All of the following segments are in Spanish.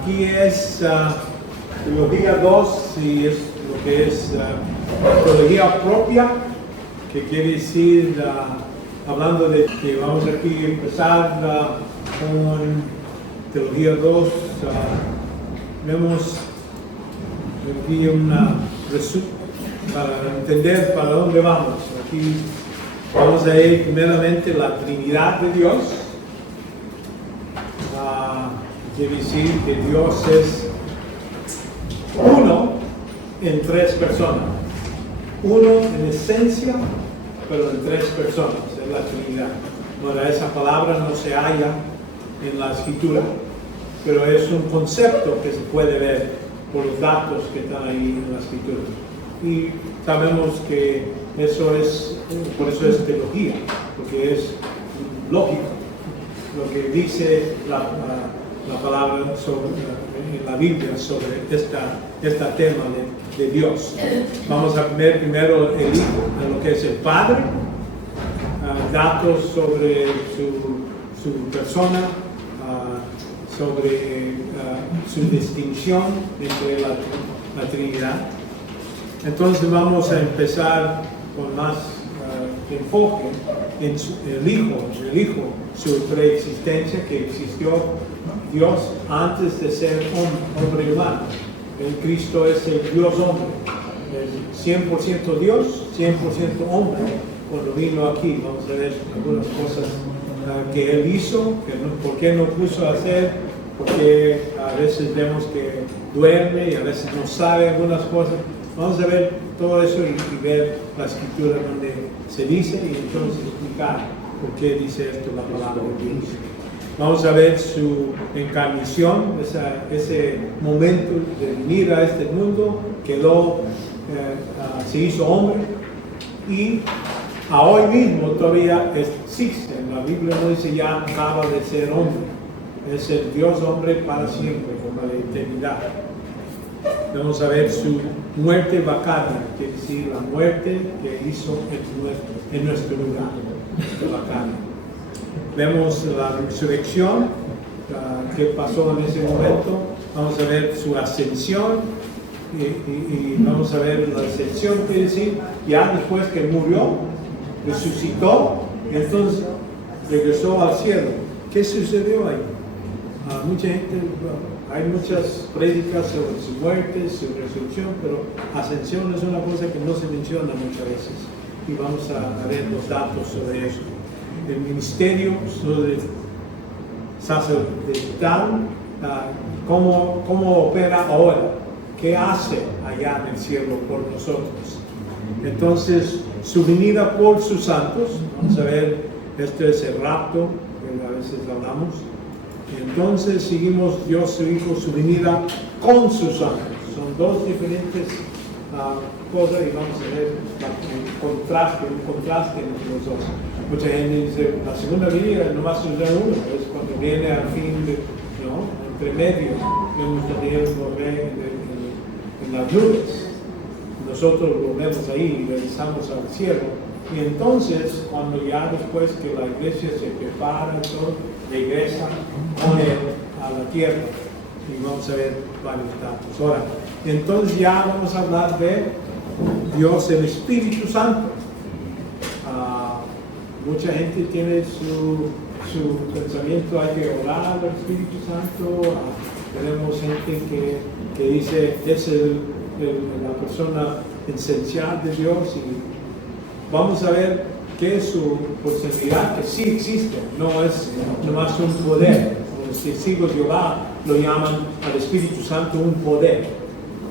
Aquí es teología 2 y es lo que es teología propia, que quiere decir, hablando de que vamos aquí a empezar con teología 2, vemos aquí una resumen para entender para dónde vamos. Aquí vamos a ir primeramente la Trinidad de Dios. Quiere decir que Dios es uno en tres personas. Uno en esencia, pero en tres personas, es la Trinidad. Ahora, esa palabra no se halla en la Escritura, pero es un concepto que se puede ver por los datos que están ahí en la Escritura. Y sabemos que eso es, por eso es teología, porque es lógico lo que dice la palabra en la Biblia sobre este tema de Dios. Vamos a ver primero el Hijo, lo que es el Padre, datos sobre su persona, sobre su distinción entre la Trinidad. Entonces vamos a empezar con más enfoque en el Hijo, su preexistencia, que existió Dios antes de ser hombre humano. El Cristo es el Dios hombre, es 100% Dios, 100% hombre. Cuando vino aquí, vamos a ver algunas cosas que Él hizo, por qué no puso hacer, porque a veces vemos que duerme y a veces no sabe algunas cosas. Vamos a ver todo eso y ver la Escritura donde se dice y entonces explicar por qué dice esto la palabra de Dios. Vamos a ver su encarnación, ese momento de venir a este mundo, se hizo hombre y a hoy mismo todavía existe. La Biblia no dice ya acaba de ser hombre, es el Dios hombre para siempre, como la eternidad. Vamos a ver su muerte vacaria, quiere decir la muerte que hizo en nuestro lugar, vacaria. Vemos la resurrección que pasó en ese momento. Vamos a ver su ascensión y vamos a ver la ascensión, quiere decir ya después que murió, resucitó y entonces regresó al cielo. ¿Qué sucedió ahí? Mucha gente, hay muchas prédicas sobre su muerte, su resurrección, pero ascensión es una cosa que no se menciona muchas veces y vamos a ver los datos sobre eso. El ministerio sacerdotal, cómo opera ahora, qué hace allá en el cielo por nosotros. Entonces, su venida por sus santos, vamos a ver, este es el rapto, que a veces hablamos. Entonces seguimos Dios, su Hijo, su venida con sus santos. Son dos diferentes cosas y vamos a ver un contraste entre los dos. Mucha gente dice, la segunda venida nomás es uno, es cuando viene al fin, entre medio, vemos también volver en las nubes. Nosotros volvemos ahí y regresamos al cielo. Y entonces, cuando ya después que la iglesia se prepara y todo, regresa con él a la tierra. Y vamos a ver varios datos. Ahora, entonces ya vamos a hablar de Dios, el Espíritu Santo. Mucha gente tiene su pensamiento, hay que orar al Espíritu Santo. Tenemos gente que dice, es la persona esencial de Dios. Y vamos a ver qué es su posibilidad, que sí existe, no es nomás un poder. Los testigos de Jehová lo llaman al Espíritu Santo un poder,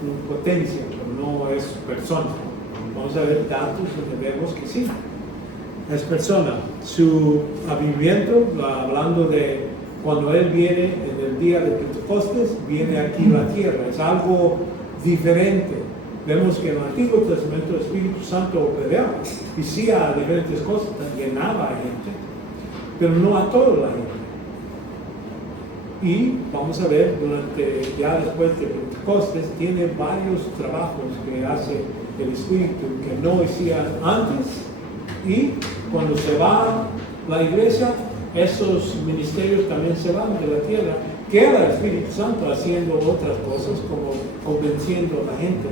una potencia, pero no es persona. Vamos a ver datos donde vemos que sí, es persona. Su avivamiento, hablando de cuando Él viene en el día de Pentecostés, viene aquí a la tierra, es algo diferente. Vemos que en el Antiguo Testamento el Espíritu Santo operaba y sí a diferentes cosas, llenaba a gente, pero no a toda la gente. Y vamos a ver, ya después de Pentecostés, tiene varios trabajos que hace el Espíritu que no hacía antes, y cuando se va la iglesia, esos ministerios también se van de la tierra. ¿Qué queda el Espíritu Santo haciendo otras cosas como convenciendo a la gente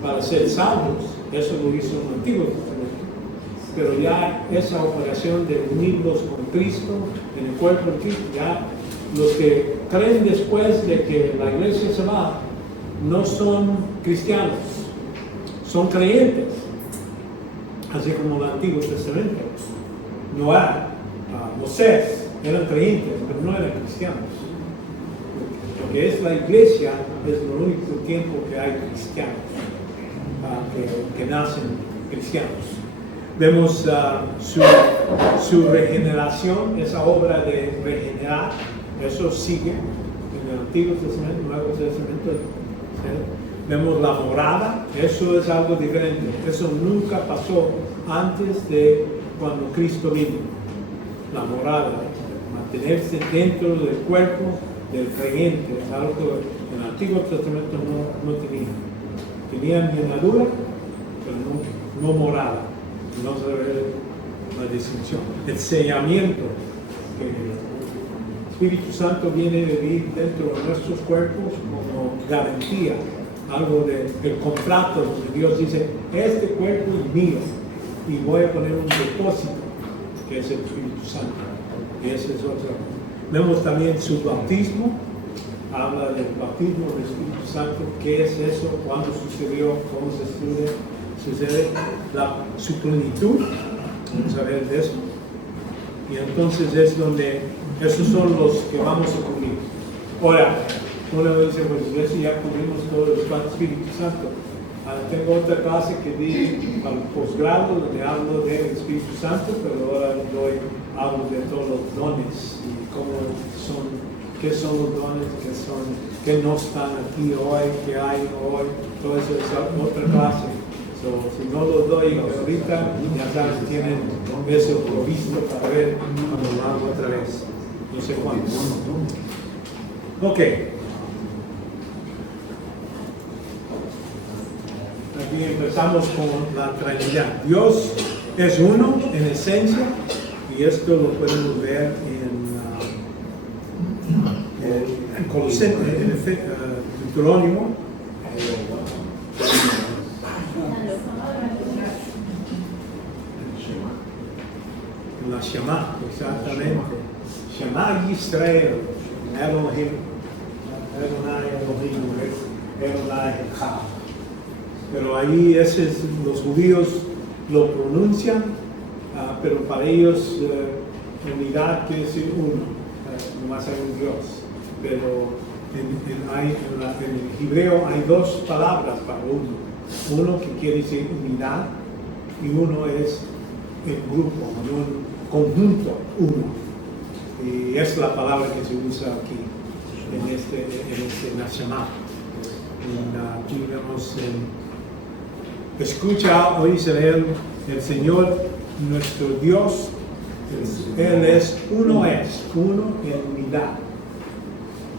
para ser salvos. Eso lo hizo en el Antiguo Testamento. Pero ya esa operación de unirlos con Cristo, en el cuerpo de Cristo, ya los que creen después de que la iglesia se va, no son cristianos, son creyentes, así como el Antiguo Testamento. Noé, Moisés eran creyentes, pero no eran cristianos. Lo que es la iglesia es el único tiempo que hay cristianos, que nacen cristianos. Vemos su regeneración, esa obra de regenerar, eso sigue en el Antiguo Testamento, Nuevo Testamento. Vemos la morada, eso es algo diferente. Eso nunca pasó antes de cuando Cristo vino. La morada, mantenerse dentro del cuerpo del creyente, es algo que en el Antiguo Testamento no tenían. Tenían llenadura, pero no morada. No se ve la distinción. El sellamiento, que el Espíritu Santo viene a vivir dentro de nuestros cuerpos como garantía, algo del contrato donde Dios dice, este cuerpo es mío y voy a poner un depósito, que es el Espíritu Santo. Y esa es otra. Vemos también su bautismo, habla del bautismo del Espíritu Santo, qué es eso, cuándo sucedió, cómo sucede su plenitud, vamos a ver de eso. Y entonces es donde, esos son los que vamos a cubrir. Ahora, uno dice, pues eso ya cubrimos todo el Espíritu Santo. Tengo otra clase que di al posgrado donde hablo del Espíritu Santo, pero ahora hablo de todos los dones y cómo son, qué son los dones, qué no están aquí hoy, qué hay hoy, todo eso es otra clase. Si no los doy ahorita, ya saben, tienen eso provisto para ver cuando lo hago otra vez. No sé cuándo. Ok. Aquí empezamos con la Trinidad. Dios es uno en esencia, y esto lo podemos ver en Colosenses, en Deuterónimo. La Shema, exactamente. Shema Yisrael, Elohim, Adonai Elohim, Adonai Echad. Pero ahí los judíos lo pronuncian, pero para ellos unidad quiere decir uno, nomás hay un Dios. Pero en el hebreo hay dos palabras para uno. Uno que quiere decir unidad y uno es el grupo, un conjunto, uno. Y es la palabra que se usa aquí, en este Nashama. Aquí vemos, escucha, oye Israel, el Señor, nuestro Dios, Él es uno en unidad.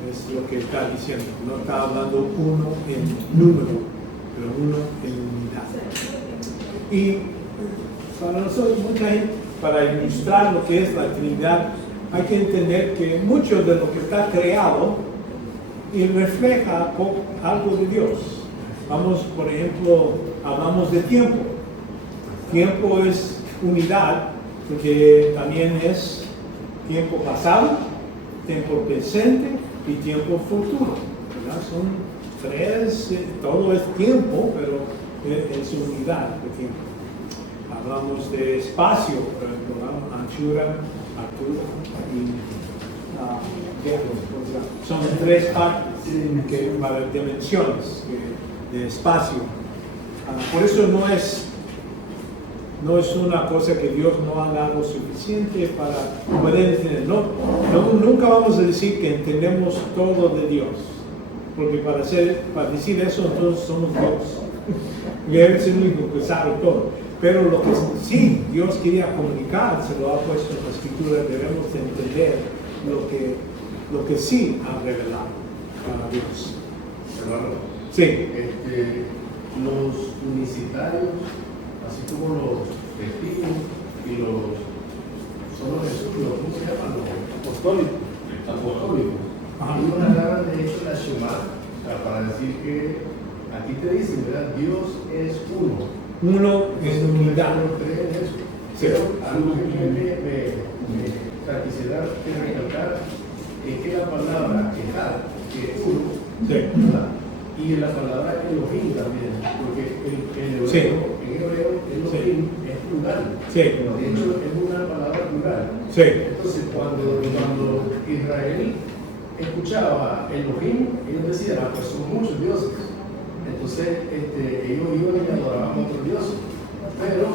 Es lo que está diciendo, no está hablando uno en número, pero uno en unidad. Y para nosotros, mucha gente, para ilustrar lo que es la Trinidad, hay que entender que mucho de lo que está creado y refleja algo de Dios. Vamos, por ejemplo, hablamos de tiempo. Tiempo es unidad, porque también es tiempo pasado, tiempo presente y tiempo futuro, ¿verdad? Son tres, todo es tiempo, pero es unidad de tiempo. Hablamos de espacio, por ejemplo, ¿no? Anchura, altura y son tres partes para dimensiones de espacio. Por eso no es una cosa que Dios no ha dado suficiente para poder entender. Nunca vamos a decir que entendemos todo de Dios, porque para decir eso entonces somos Dios. Y Él es el único que sabe todo. Pero lo que sí Dios quería comunicar, se lo ha puesto en la Escritura, debemos entender lo que sí ha revelado para Dios. Claro. Sí. Los unicitarios, así como los testigos y los solo Jesús, ¿cómo se llaman? Los apostólicos. Ellos agarran de hecho la Shema para decir que aquí te dicen, ¿verdad? Dios es uno. Uno en unidad. No creen en eso. Pero algo que quisiera recalcar es que la palabra Ejad, que es uno, ¿verdad? Y la palabra Elohim también, porque en hebreo Elohim es plural. De hecho, es una palabra plural. Entonces, cuando Israel escuchaba Elohim, ellos decían, pues son muchos dioses. Entonces, ellos iban y adoraban a otros dioses. Pero,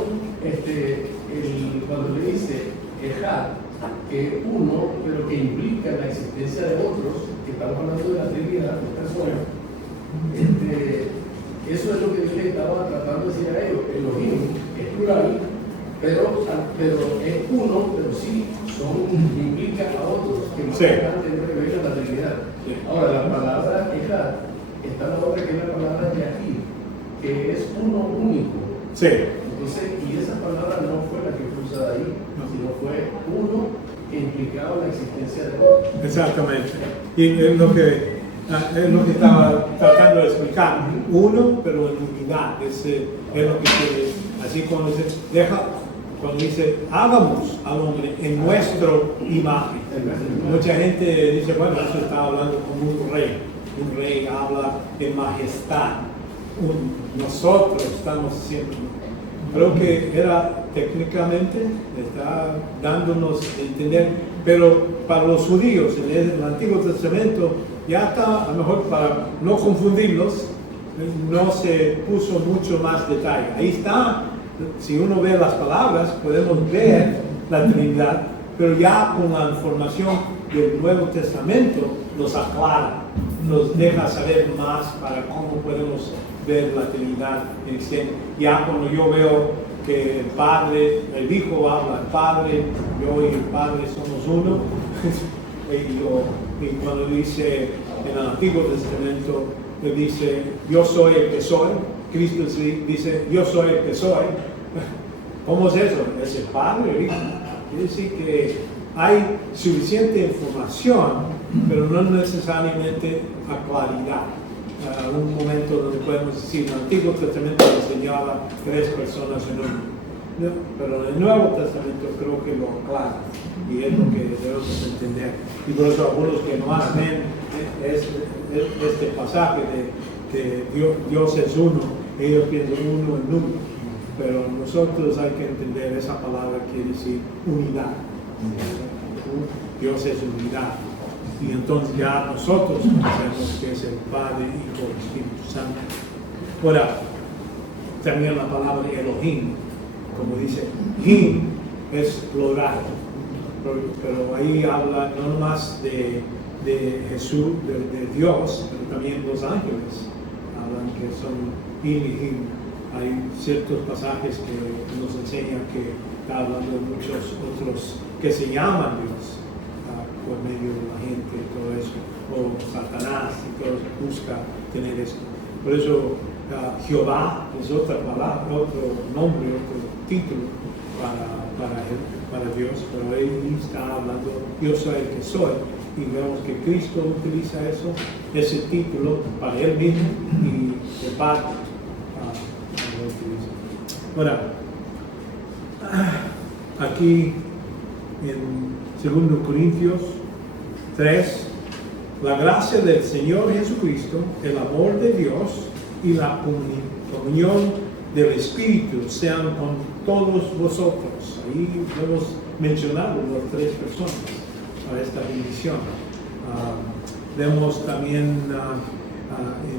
cuando le dice Ejad, que uno, pero que implica la existencia de otros, que estamos hablando de la Trinidad, de personas, eso es lo que Dios estaba tratando de decir a ellos. Elohim es plural, pero es uno, pero sí implica a otros que más adelante revelan la Trinidad. Ahora, la palabra Ejad está la otra que es la palabra Yahid, que es uno único. Entonces, y esa palabra no fue la que fue usada ahí, sino fue uno que implicaba la existencia de otro. Exactamente. Y es lo que estaba tratando de explicar. Uno, pero en unidad. Es lo que quiere. Así cuando dice, hagamos al hombre en nuestra imagen. Mucha gente dice, bueno, eso está hablando como un rey. Un rey habla en majestad. Nosotros estamos siempre. Creo que era técnicamente, está dándonos a entender, pero para los judíos en el Antiguo Testamento ya está, a lo mejor para no confundirlos, no se puso mucho más detalle. Ahí está, si uno ve las palabras, podemos ver la Trinidad, pero ya con la información del Nuevo Testamento nos aclara, nos deja saber más para cómo podemos ver la Trinidad en escena. Ya cuando yo veo que el Padre, el Hijo habla al Padre, yo y el Padre somos uno, y cuando dice en el Antiguo Testamento, le dice, yo soy el que soy, Cristo dice, yo soy el que soy. ¿Cómo es eso? Es el Padre, el Hijo. Quiere decir que hay suficiente información, pero no necesariamente a claridad. Un momento donde podemos decir, en el Antiguo Testamento enseñaba 3 personas en uno, pero en el Nuevo Testamento creo que lo aclara, y es lo que debemos entender. Y por eso algunos que no ven este pasaje de que Dios es uno, ellos piensan uno en uno, pero nosotros hay que entender esa palabra quiere decir unidad. Dios es unidad. Y entonces ya nosotros conocemos que es el Padre, Hijo y Espíritu Santo. Ahora, también la palabra Elohim, como dice, Him es plural, pero ahí habla no nomás de Jesús, de Dios, pero también los ángeles hablan que son Him y Him. Hay ciertos pasajes que nos enseñan que está hablando de muchos otros que se llaman Dios. Por medio de la gente y todo eso, o Satanás y todo eso, busca tener esto. Por eso Jehová es otra palabra, otro nombre, otro título para Dios, pero él está hablando, yo soy el que soy, y vemos que Cristo utiliza ese título para él mismo y el Padre lo utiliza. Ahora, aquí en 2 Corintios 3, la gracia del Señor Jesucristo, el amor de Dios y la comunión del Espíritu sean con todos vosotros. Ahí hemos mencionado las 3 personas para esta bendición. Vemos también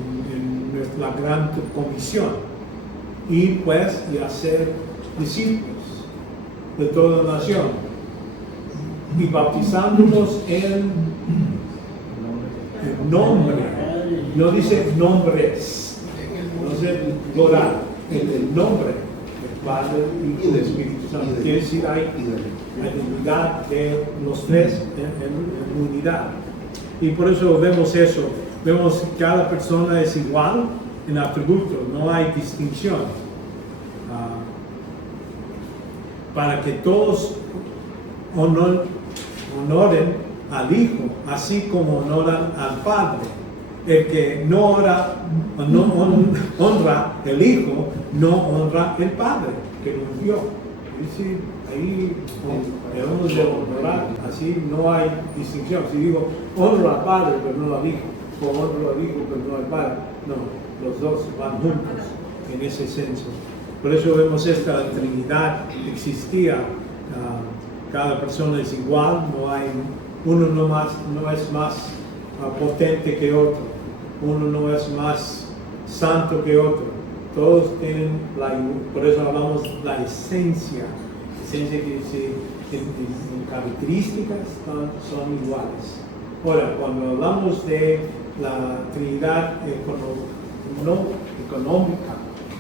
en la gran comisión, y pues y hacer discípulos de toda nación, y bautizándonos en nombre, no dice nombres, no dice plural, en el nombre del Padre y del Espíritu Santo. Quiere decir hay unidad de los 3 en unidad. Y por eso vemos eso, vemos que cada persona es igual en atributo, no hay distinción. Para que todos honoren al Hijo, así como honoran al Padre. El que no honra el Hijo, no honra el Padre que lo envió. Es decir, ahí debemos de honrar, así no hay distinción. Si digo honro al Padre pero no al Hijo, o honro al Hijo pero no al Padre, no, los dos van juntos en ese senso. Por eso vemos esta Trinidad existía, cada persona es igual, no hay, uno no es más potente que otro, uno no es más santo que otro, todos tienen por eso hablamos la esencia que en características son iguales. Ahora, cuando hablamos de la Trinidad económica,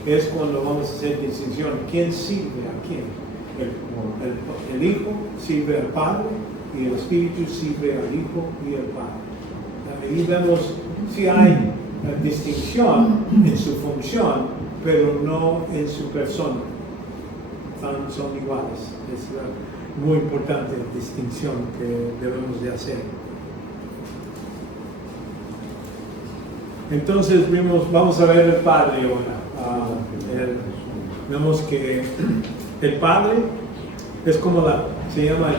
es cuando vamos a hacer distinción, ¿quién sirve a quién? El Hijo sirve al Padre y el Espíritu sirve al Hijo y al Padre. Ahí vemos si hay distinción en su función, pero no en su persona. Son iguales. Es muy importante la distinción que debemos de hacer. Entonces vamos a ver el Padre ahora. Vemos que el Padre es como se llama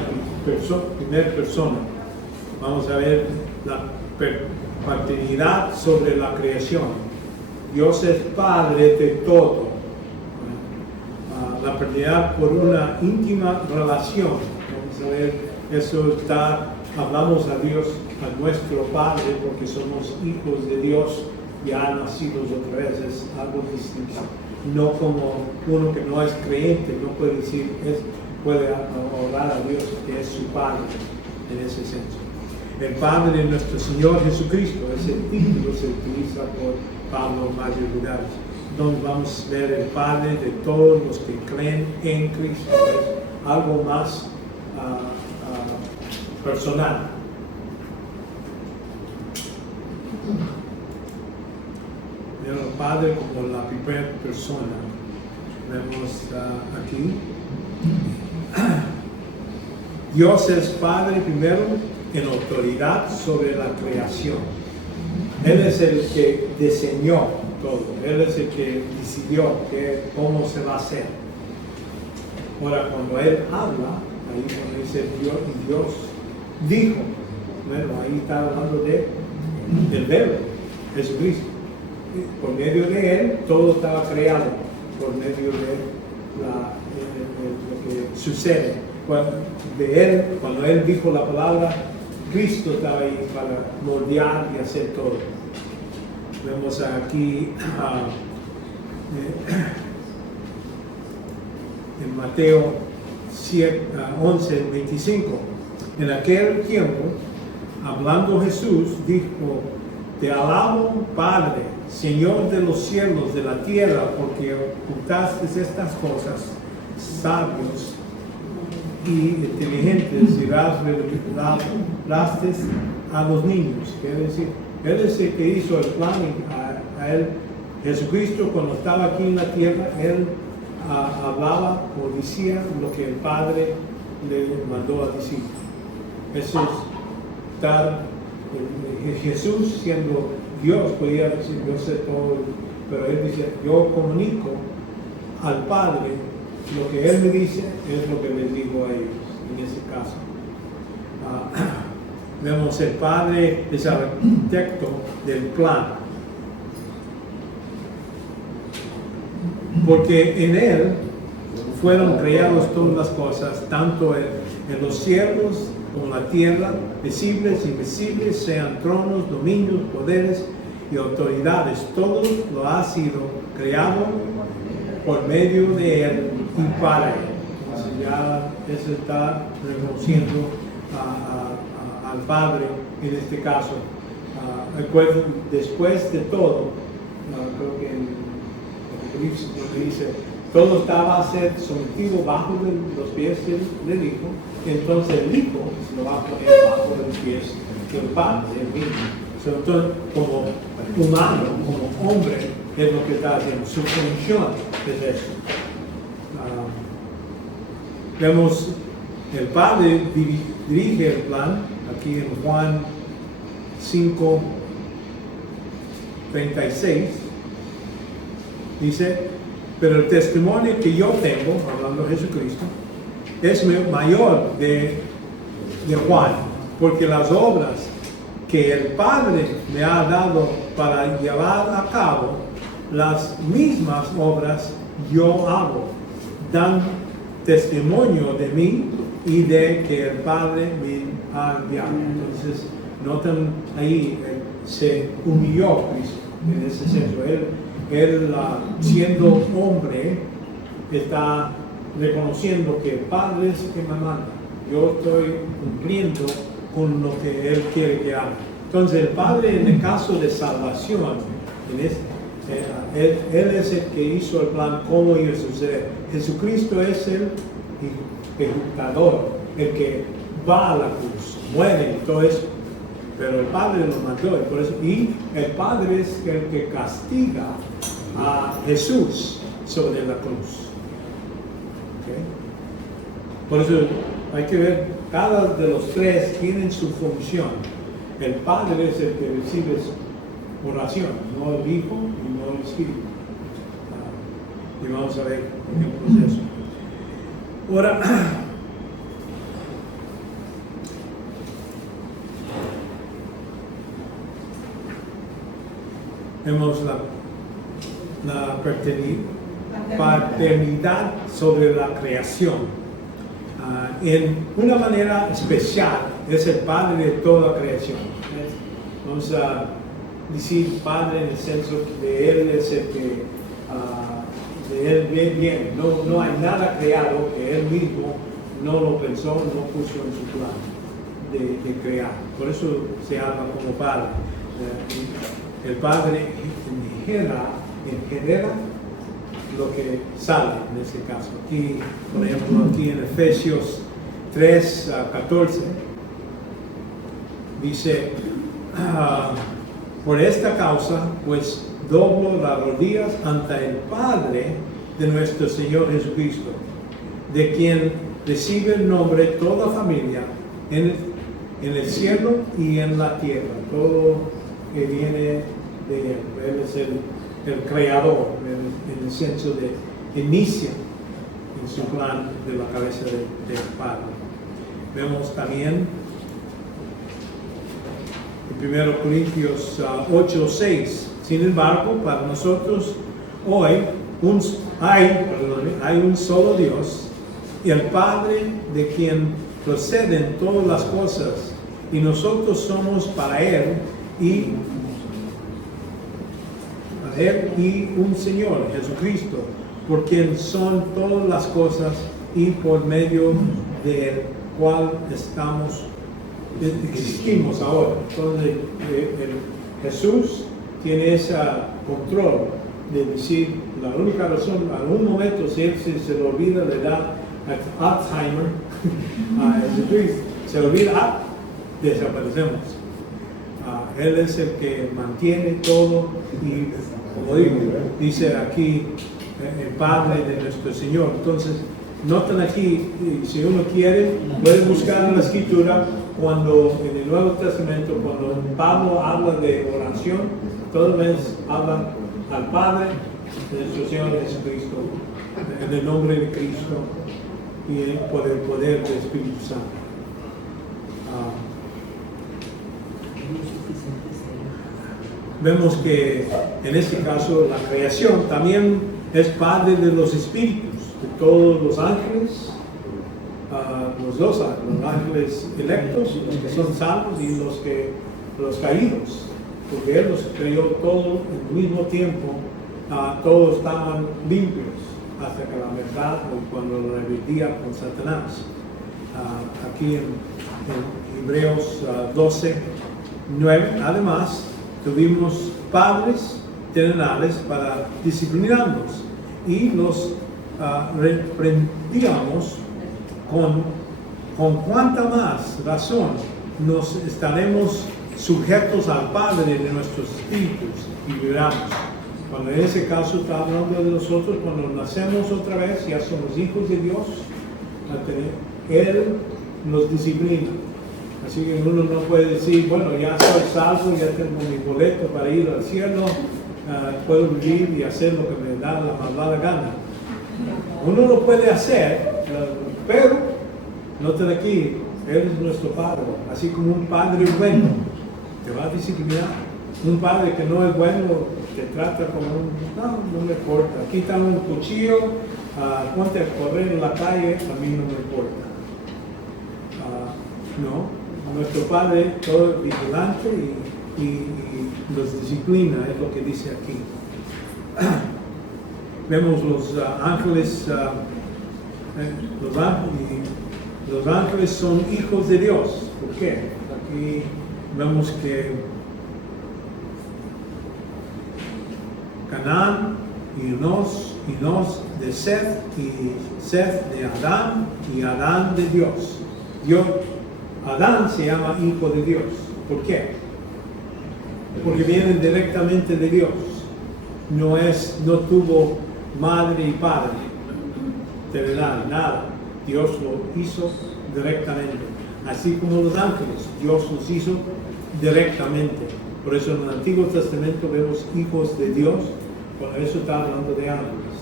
primera persona. Vamos a ver la paternidad sobre la creación. Dios es Padre de todo. La paternidad por una íntima relación. Vamos a ver, hablamos a Dios, a nuestro Padre, porque somos hijos de Dios, ya nacidos otra vez, es algo distinto. No como uno que no es creyente, no puede decir, puede orar a Dios que es su Padre, en ese senso. El Padre de nuestro Señor Jesucristo, ese título se utiliza por Pablo en varios lugares, donde vamos a ver el Padre de todos los que creen en Cristo. Es algo más personal. El Padre como la primera persona. Vemos aquí. Dios es Padre primero en autoridad sobre la creación. Él es el que diseñó todo. Él es el que decidió cómo se va a hacer. Ahora, cuando Él habla, ahí cuando dice Dios dijo, bueno, ahí está hablando del Verbo, Jesucristo. Por medio de Él, todo estaba creado, por medio de lo que sucede. Cuando Él dijo la palabra, Cristo estaba ahí para moldear y hacer todo. Vemos aquí en Mateo 11:25. En aquel tiempo, hablando Jesús, dijo: Te alabo, Padre, Señor de los cielos, de la tierra, porque ocultaste estas cosas, sabios y inteligentes, y revelaste a los niños. Quiere decir, Él es el que hizo el plan a Él. Jesucristo, cuando estaba aquí en la tierra, Él hablaba o decía lo que el Padre le mandó a decir. Eso es Jesús siendo Dios, podía decir, yo sé todo, pero Él dice, yo comunico al Padre lo que Él me dice, es lo que les digo a ellos, en ese caso. Vemos el Padre es el arquitecto del plan, porque en Él fueron creadas todas las cosas, tanto en los cielos como en la tierra, visibles e invisibles, sean tronos, dominios, poderes y autoridades. Todo lo ha sido creado por medio de Él y para Él. Entonces ya eso está reconociendo al Padre en este caso. Después de todo, creo que en Apocalipsis dice, todo estaba a ser sometido bajo los pies del Hijo, entonces el Hijo se lo va a poner bajo los pies del Padre, el mismo. Entonces, como humano, como hombre, es lo que está haciendo. Su función es eso. Vemos, el Padre dirige el plan, aquí en Juan 5:36, dice, pero el testimonio que yo tengo, hablando de Jesucristo, es mayor de Juan, porque las obras que el Padre me ha dado para llevar a cabo, las mismas obras yo hago, dan testimonio de mí y de que el Padre me ha enviado. Entonces, notan ahí, se humilló Cristo en ese senso. Él siendo hombre, está reconociendo que el Padre es el que me manda. Yo estoy cumpliendo con lo que Él quiere que haga. Entonces, el Padre, en el caso de salvación, Él es el que hizo el plan, cómo iba a suceder. Jesucristo es el ejecutador, el que va a la cruz, muere y todo eso. Pero el Padre lo mandó, y el Padre es el que castiga a Jesús sobre la cruz. ¿Okay? Por eso hay que ver, cada de los tres tienen su función. El Padre es el que recibe oración, no el Hijo y no el Espíritu. Y vamos a ver el proceso. Ahora, vemos la paternidad sobre la creación. En una manera especial, es el Padre de toda creación. Vamos a decir Padre en el senso de Él es el que de Él viene. No hay nada creado que Él mismo no lo pensó, no puso en su plan de crear. Por eso se habla como Padre. El Padre genera lo que sale en ese caso. Aquí, por ejemplo, aquí en Efesios 3:14 dice, por esta causa, pues doblo las rodillas ante el Padre de nuestro Señor Jesucristo, de quien recibe el nombre toda familia en el cielo y en la tierra, todo que viene de Él. Él es el creador, en el senso de inicia en su plan de la cabeza del Padre. Vemos también en 1 Corintios 8:6, sin embargo, para nosotros hoy hay un solo Dios, y el Padre de quien proceden todas las cosas, y nosotros somos para Él y un Señor, Jesucristo, por quien son todas las cosas y por medio del cual existimos ahora. Entonces, Jesús tiene ese control de decir, la única razón, a un momento si Él se le olvida, le da Alzheimer a Jesucristo, se le olvida, desaparecemos. Él es el que mantiene todo y, como digo, dice aquí el Padre de nuestro Señor. Entonces, notan aquí, si uno quiere, puede buscar en la Escritura, cuando en el Nuevo Testamento, cuando Pablo habla de oración, todas veces habla al Padre de nuestro Señor Jesucristo, en el nombre de Cristo y por el poder del Espíritu Santo. Vemos que en este caso la creación también es Padre de los espíritus, de todos los ángeles, los ángeles electos, los que son salvos, y los caídos, porque Él los creó todos en el mismo tiempo, todos estaban limpios hasta que la verdad, cuando la rebeldía con Satanás. Aquí en Hebreos 12:9, además, tuvimos padres terrenales para disciplinarnos y los reprendíamos con cuánta más razón nos estaremos sujetos al Padre de nuestros espíritus y vibramos. Cuando en ese caso está hablando de nosotros, cuando nacemos otra vez, ya somos hijos de Dios, Él nos disciplina. Así que uno no puede decir, bueno, ya soy salvo, ya tengo mi boleto para ir al cielo, puedo vivir y hacer lo que me da la malvada gana. Uno lo puede hacer, pero noten aquí, Él es nuestro Padre, así como un padre bueno te va a disciplinar. Un padre que no es bueno te trata como no me importa. Quítame un cuchillo, ponte a correr en la calle, a mí no me importa. No, nuestro Padre todo es vigilante y los disciplina, es lo que dice aquí. Vemos los ángeles, los ángeles son hijos de Dios. ¿Por qué? Aquí vemos que Canaán y Enos de Seth y Seth de Adán y Adán de Dios. Adán se llama hijo de Dios. ¿Por qué? Porque viene directamente de Dios. No tuvo madre y padre de verdad, nada. Dios lo hizo directamente. Así como los ángeles, Dios los hizo directamente. Por eso en el Antiguo Testamento vemos hijos de Dios, cuando eso está hablando de ángeles.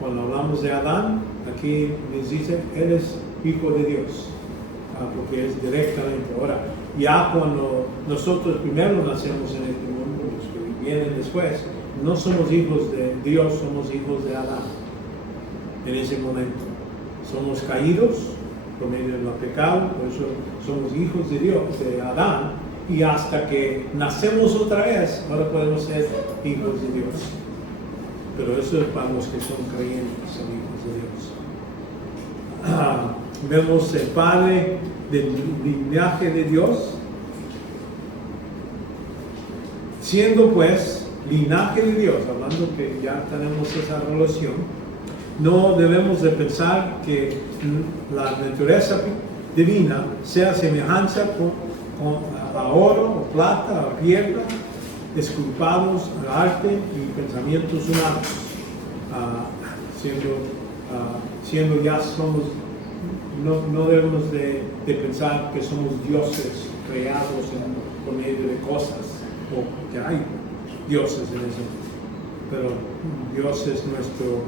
Cuando hablamos de Adán, aquí les dice, Él es hijo de Dios, porque es directamente. Ahora, ya cuando nosotros primero nacemos en este mundo, los que vienen después, no somos hijos de Dios, somos hijos de Adán. En ese momento. Somos caídos por medio del pecado, por eso somos hijos de Dios, de Adán. Y hasta que nacemos otra vez, ahora podemos ser hijos de Dios. Pero eso es para los que son creyentes, son hijos de Dios. Vemos el Padre del linaje de Dios, siendo pues linaje de Dios, hablando que ya tenemos esa relación. No debemos de pensar que la naturaleza divina sea semejanza a oro, o plata, o piedra, esculpados al arte y pensamientos humanos, siendo ya somos, no debemos de pensar que somos dioses creados por medio de cosas, o que hay dioses en eso, pero Dios es nuestro,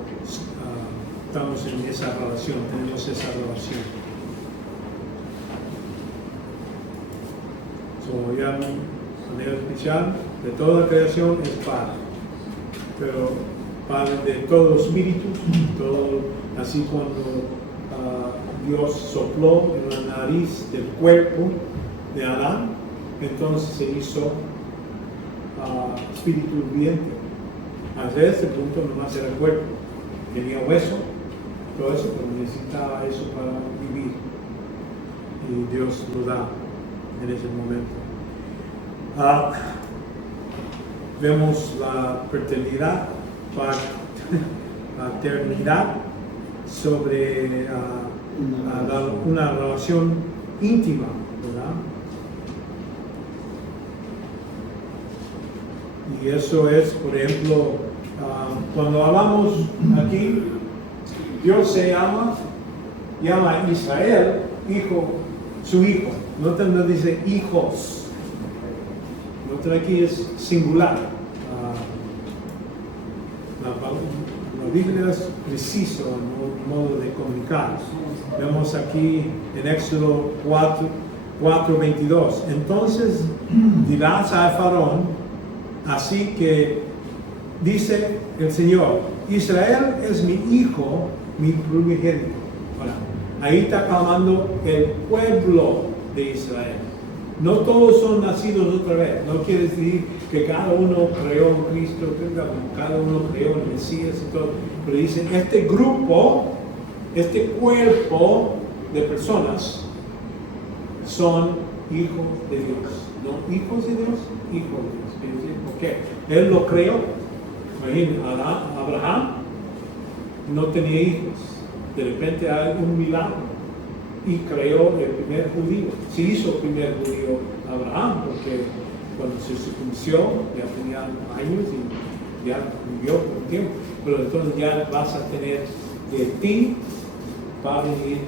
estamos en esa relación, tenemos esa relación. Ya de manera especial, de toda la creación es Padre, pero Padre de todo espíritu, todo, así cuando Dios sopló en la nariz del cuerpo de Adán, entonces se hizo espíritu viviente. Hasta este punto nomás era cuerpo, tenía hueso, todo eso, pero necesitaba eso para vivir, y Dios lo da en ese momento. Vemos la paternidad, paternidad sobre una relación íntima, ¿verdad? Y eso es, por ejemplo, cuando hablamos aquí, Dios se llama a Israel, su hijo. No dice hijos. Aquí es singular. La Biblia es preciso en el modo de comunicar. Vemos aquí en Éxodo 4:22. Entonces dirás a Faraón, así que dice el Señor, Israel es mi hijo, mi primogénito. Ahí está clamando el pueblo de Israel. No todos son nacidos otra vez. No quiere decir que cada uno creó en Cristo, cada uno creó en Mesías y todo. Pero dicen, este grupo, este cuerpo de personas son hijos de Dios. No hijos de Dios, hijos de Dios. Quiere decir, ¿por qué? Él lo creó. Imagínense, Abraham no tenía hijos. De repente hay un milagro. Y creó el primer judío. Se hizo el primer judío Abraham, porque cuando se circunció ya tenía años y ya vivió por un tiempo. Pero entonces ya vas a tener de ti, va a venir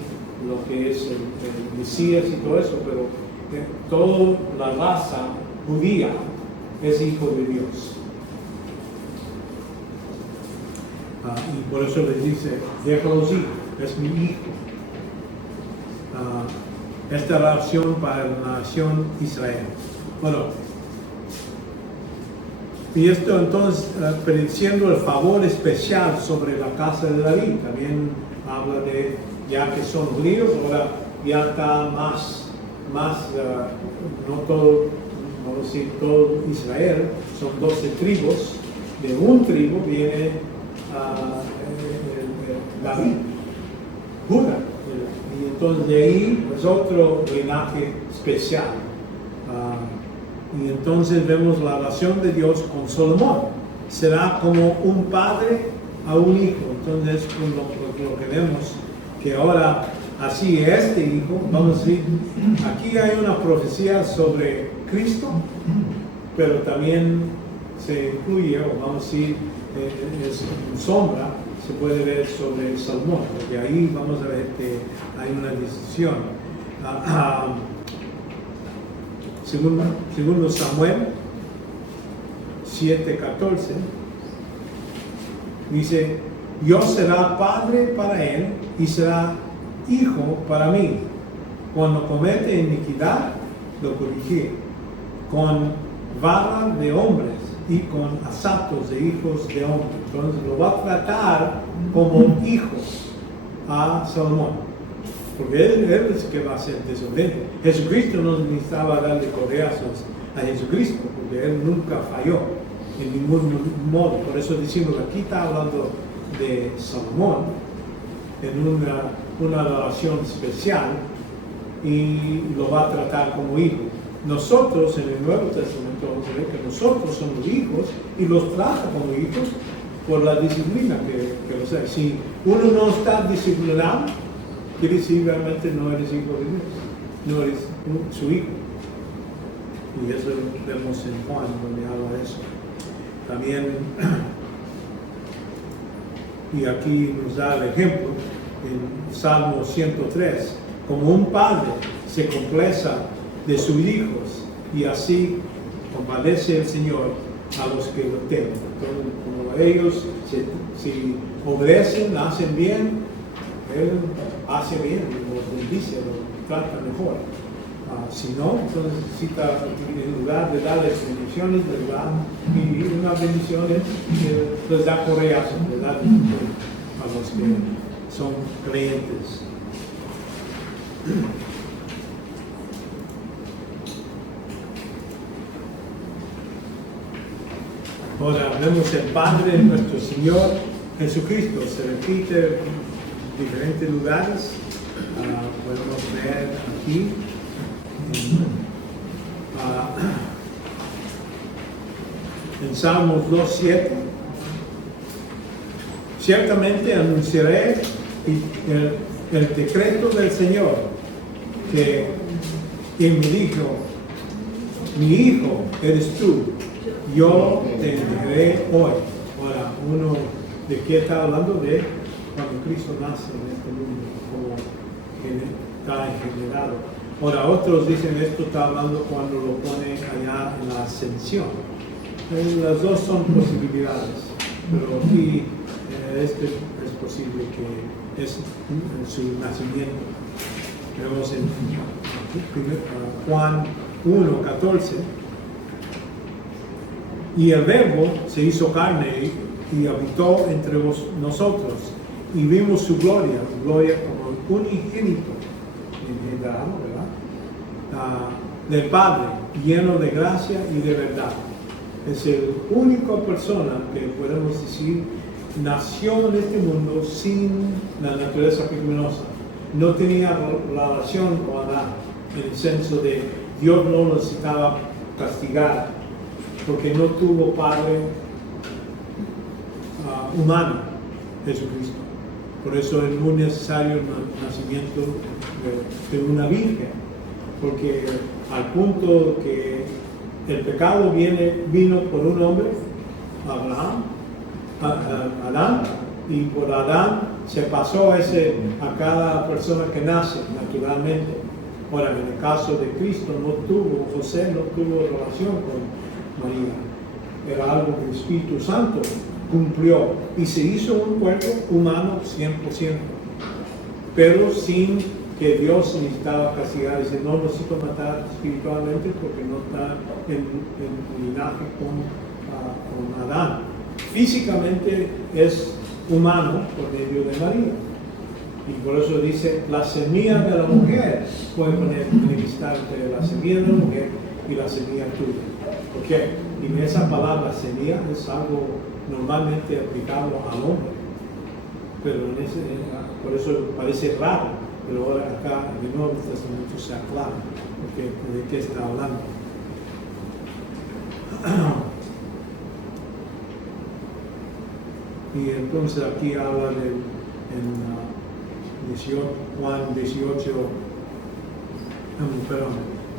lo que es el Mesías y todo eso, pero toda la raza judía es hijo de Dios. Y por eso les dice, déjalos ir, es mi hijo. Esta relación para la nación Israel. Bueno, y esto entonces prediciendo el favor especial sobre la casa de David. También habla de, ya que son judíos, ahora ya está más no todo, vamos a decir, todo Israel, son 12 tribus, de un tribu viene David, Judá, y entonces de ahí es otro linaje especial. Y entonces vemos la relación de Dios con Salomón. Será como un padre a un hijo. Entonces lo que vemos que ahora así este hijo, vamos a decir, aquí hay una profecía sobre Cristo, pero también se incluye, o vamos a decir, en sombra, se puede ver sobre Salomón, porque ahí vamos a ver que hay una distinción. Segundo Samuel 7:14 dice, yo será padre para él y será hijo para mí. Cuando comete iniquidad, lo corrigiré con vara de hombres y con asaltos de hijos de hombres. Entonces lo va a tratar como hijos a Salomón. Porque él es el que va a ser desobediente. Jesucristo no necesitaba darle correazos a Jesucristo, porque él nunca falló en ningún modo. Por eso decimos, aquí está hablando de Salomón en una relación especial y lo va a tratar como hijo. Nosotros en el Nuevo Testamento vamos a ver que nosotros somos hijos y los trata como hijos por la disciplina que los hay. Si uno no está disciplinado, quiere decir realmente no eres hijo de Dios, no eres su hijo. Y eso lo vemos en Juan, donde habla de eso. También, y aquí nos da el ejemplo, en Salmo 103, como un padre se complace de sus hijos, y así compadece el Señor a los que lo temen. Entonces, como ellos, si obedecen, hacen bien, Él hace bien, los bendice, los trata mejor. Si no, entonces necesita, en lugar de darles bendiciones, les da unas bendiciones que les da correazos, les da a los que son creyentes. Ahora vemos el Padre de nuestro Señor Jesucristo, se repite en diferentes lugares. Podemos ver aquí en Salmos 2:7. Ciertamente anunciaré el decreto del Señor, que me dijo, mi hijo eres tú, yo te enviaré hoy. Ahora, uno de qué está hablando, de cuando Cristo nace en este mundo, como está generado. Ahora, otros dicen esto está hablando cuando lo pone allá en la ascensión. Las dos son posibilidades, pero aquí este es posible que es en su nacimiento. Vemos en Juan 1:14. Y el Verbo se hizo carne y habitó entre nosotros, y vimos su gloria como unigénito, ¿verdad? Del Padre, lleno de gracia y de verdad. Es la única persona que podemos decir nació en este mundo sin la naturaleza pecaminosa. No tenía relación con Adán, en el senso de Dios no necesitaba castigar, porque no tuvo padre humano, Jesucristo. Por eso es muy necesario el nacimiento de una virgen, porque al punto que el pecado vino por un hombre, Adán, y por Adán se pasó a cada persona que nace naturalmente. Ahora, en el caso de Cristo, José no tuvo relación con María. Era algo que el Espíritu Santo cumplió y se hizo un cuerpo humano 100%, pero sin que Dios necesitaba castigar. Dice, no necesito matar espiritualmente porque no está en linaje con Adán. Físicamente es humano por medio de María. Y por eso dice, la semilla de la mujer puede poner enemistad entre la semilla de la mujer y la semilla tuya. ¿Por qué? Y esa palabra semilla es algo normalmente aplicado al hombre. Pero por eso parece raro. Pero ahora acá en el Nuevo Testamento se aclara de qué está hablando. Y entonces aquí habla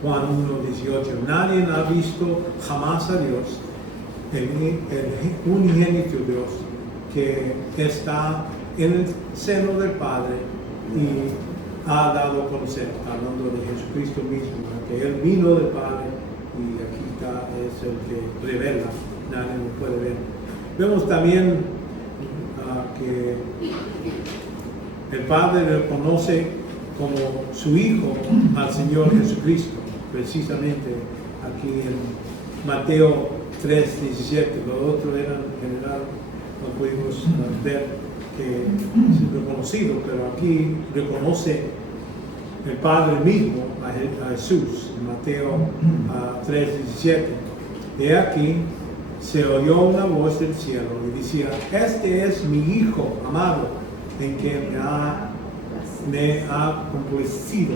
Juan 1:18. Nadie ha visto jamás a Dios, el unigénito Dios, que está en el seno del Padre y ha dado a conocer, hablando de Jesucristo mismo, que Él vino del Padre y aquí está, es el que revela, nadie lo puede ver. Vemos también que el Padre reconoce como su Hijo al Señor Jesucristo, precisamente aquí en Mateo 3:17. Los otros eran en general, no pudimos ver que es reconocido, pero aquí reconoce el Padre mismo a Jesús, en Mateo 3:17. He aquí, se oyó una voz del cielo y decía, este es mi Hijo amado, en que me ha complacido.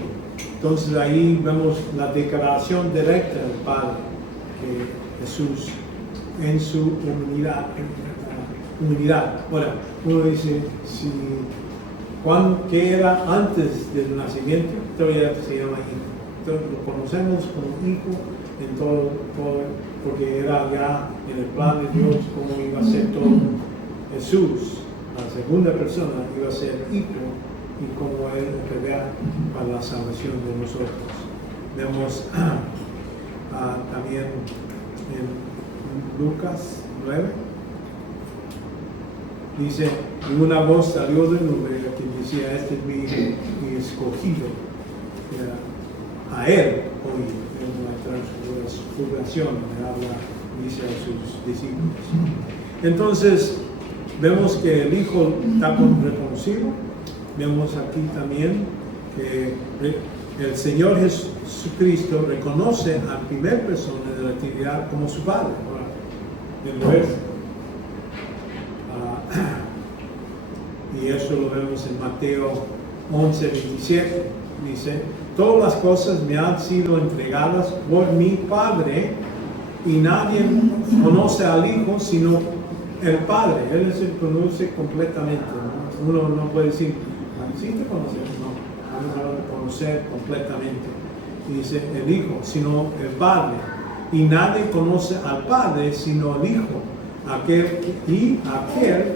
Entonces ahí vemos la declaración directa del Padre, que Jesús en su humildad. Ahora, uno dice, ¿qué era antes del nacimiento? Todavía se llama Hijo. Entonces lo conocemos como Hijo en todo, porque era ya en el plan de Dios cómo iba a ser todo. Jesús, la segunda persona, iba a ser Hijo y como Él revela para la salvación de nosotros. Vemos también en Lucas 9. Dice, y una voz salió del nube que decía, este es mi Hijo, mi escogido. A Él oí, en la transfiguración, dice a sus discípulos. Entonces, vemos que el Hijo está reconocido. Vemos aquí también que el Señor Jesucristo reconoce a la primera persona de la Trinidad como su Padre. Ahora, y eso lo vemos en Mateo 11:27. Dice, todas las cosas me han sido entregadas por mi Padre y nadie conoce al Hijo sino el Padre. Él es el que conoce completamente, ¿no? Uno no puede decir, sí te conoces, no, vamos a conocer completamente. Y dice el Hijo, sino el Padre. Y nadie conoce al Padre sino el Hijo, aquel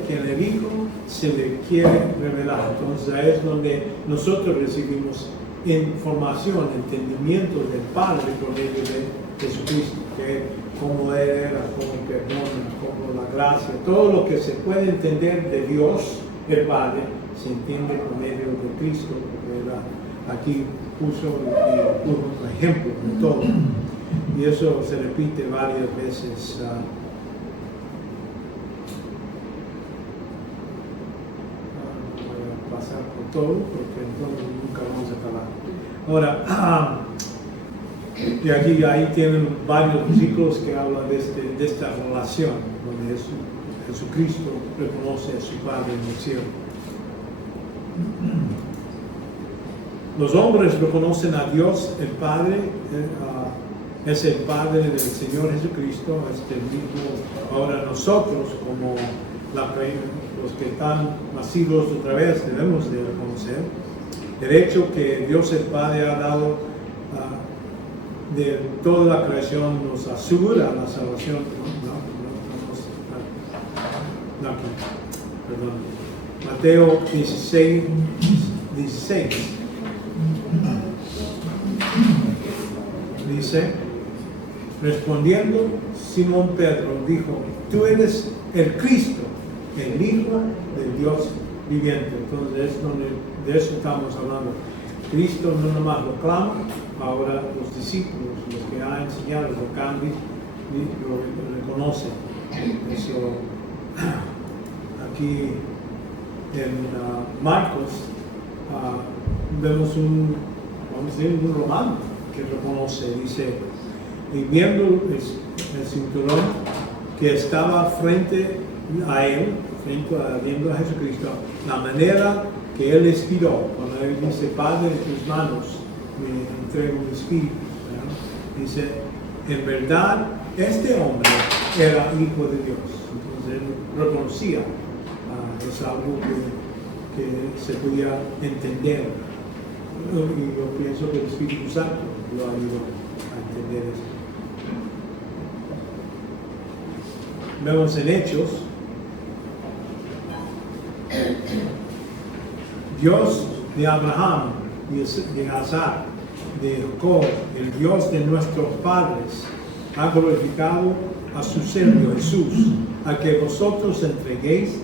que en el Hijo se le quiere revelar. Entonces ahí es donde nosotros recibimos información, entendimiento del Padre por medio de Jesucristo, que cómo Él era, cómo perdona, cómo la gracia, todo lo que se puede entender de Dios, el Padre, se entiende por medio de Cristo, porque aquí puso un ejemplo de todo. Y eso se repite varias veces. Voy a pasar por todo, porque entonces nunca vamos a acabar. Ahora, y aquí ahí tienen varios versículos que hablan de esta relación, donde Jesucristo reconoce a su Padre en el cielo. Los hombres reconocen a Dios, el Padre, es el Padre del Señor Jesucristo, el mismo. Ahora nosotros, como los que están nacidos otra vez, debemos de reconocer el hecho que Dios el Padre ha dado de toda la creación, nos asegura la salvación. perdón. Mateo 16. Dice, respondiendo Simón Pedro, dijo, tú eres el Cristo, el Hijo del Dios viviente. Entonces de eso estamos hablando. Cristo no nomás lo clama, ahora los discípulos, los que ha enseñado, lo reconocen. Eso, aquí en Marcos vemos un romano que reconoce, dice, y viendo el cinturón que estaba frente a él, viendo a Jesucristo, la manera que él expiró, cuando él dice, Padre, en tus manos me entrego mi espíritu, ¿verdad? Dice, en verdad, este hombre era hijo de Dios. Entonces él reconocía, es algo que se podía entender. Y yo pienso que el Espíritu Santo lo ayudó a entender eso. Vemos en Hechos, Dios de Abraham, de Isaac, de Jacob, el Dios de nuestros padres, ha glorificado a su siervo Jesús, a que vosotros entreguéis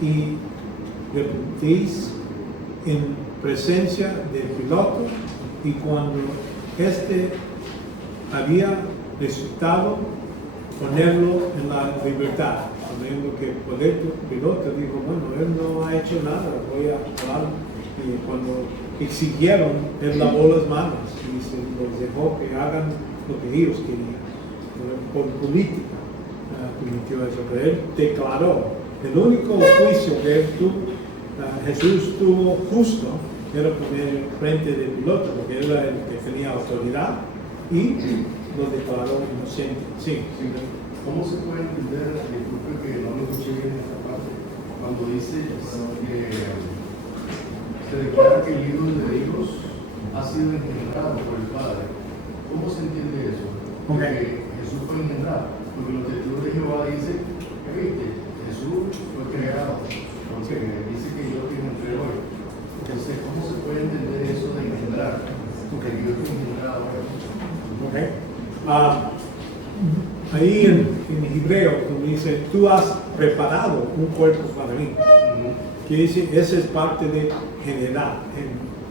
y reputéis en presencia del Pilato, y cuando éste había resucitado, ponerlo en la libertad. Sabiendo que Pilato dijo, bueno, él no ha hecho nada, voy a hablar. Y cuando exigieron, él lavó las manos y se los dejó que hagan lo que ellos querían. Por política permitió eso, pero él declaró. El único juicio que Jesús tuvo justo era poner frente de Pilato, porque él era el que tenía autoridad y lo declaró inocente. Sí. ¿Cómo se puede entender, disculpe que no lo escuché bien en esta parte, cuando dice que se declara que el Hijo de Dios ha sido engendrado por el Padre? ¿Cómo se entiende eso? Porque Jesús fue engendrado, porque los testigos de Jehová dicen, ¿viste? Jesús fue creado, porque dice que yo te engendré hoy. Entonces, ¿cómo se puede entender eso de engendrar? Porque Dios fue engendrado hoy. Ahí en Hebreo dice, tú has preparado un cuerpo para mí. Que dice, esa es parte de generar,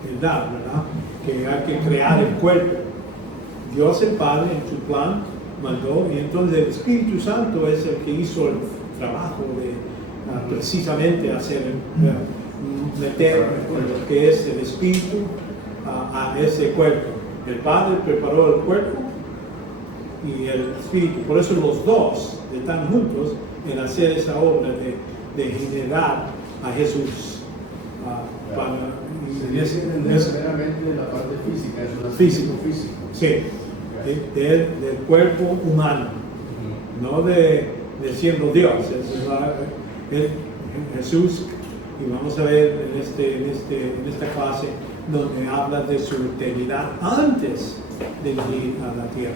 ¿verdad? Que hay que crear el cuerpo. Dios el Padre en su plan mandó, y entonces el Espíritu Santo es el que hizo el trabajo de precisamente hacer, meter lo que es el Espíritu a ese cuerpo. El Padre preparó el cuerpo y el Espíritu. Por eso los dos están juntos en hacer esa obra de generar a Jesús. Necesariamente la parte física, es un físico. Sí, del cuerpo humano, no de siendo Dios. Jesús, y vamos a ver en esta clase, donde habla de su eternidad antes de venir a la tierra.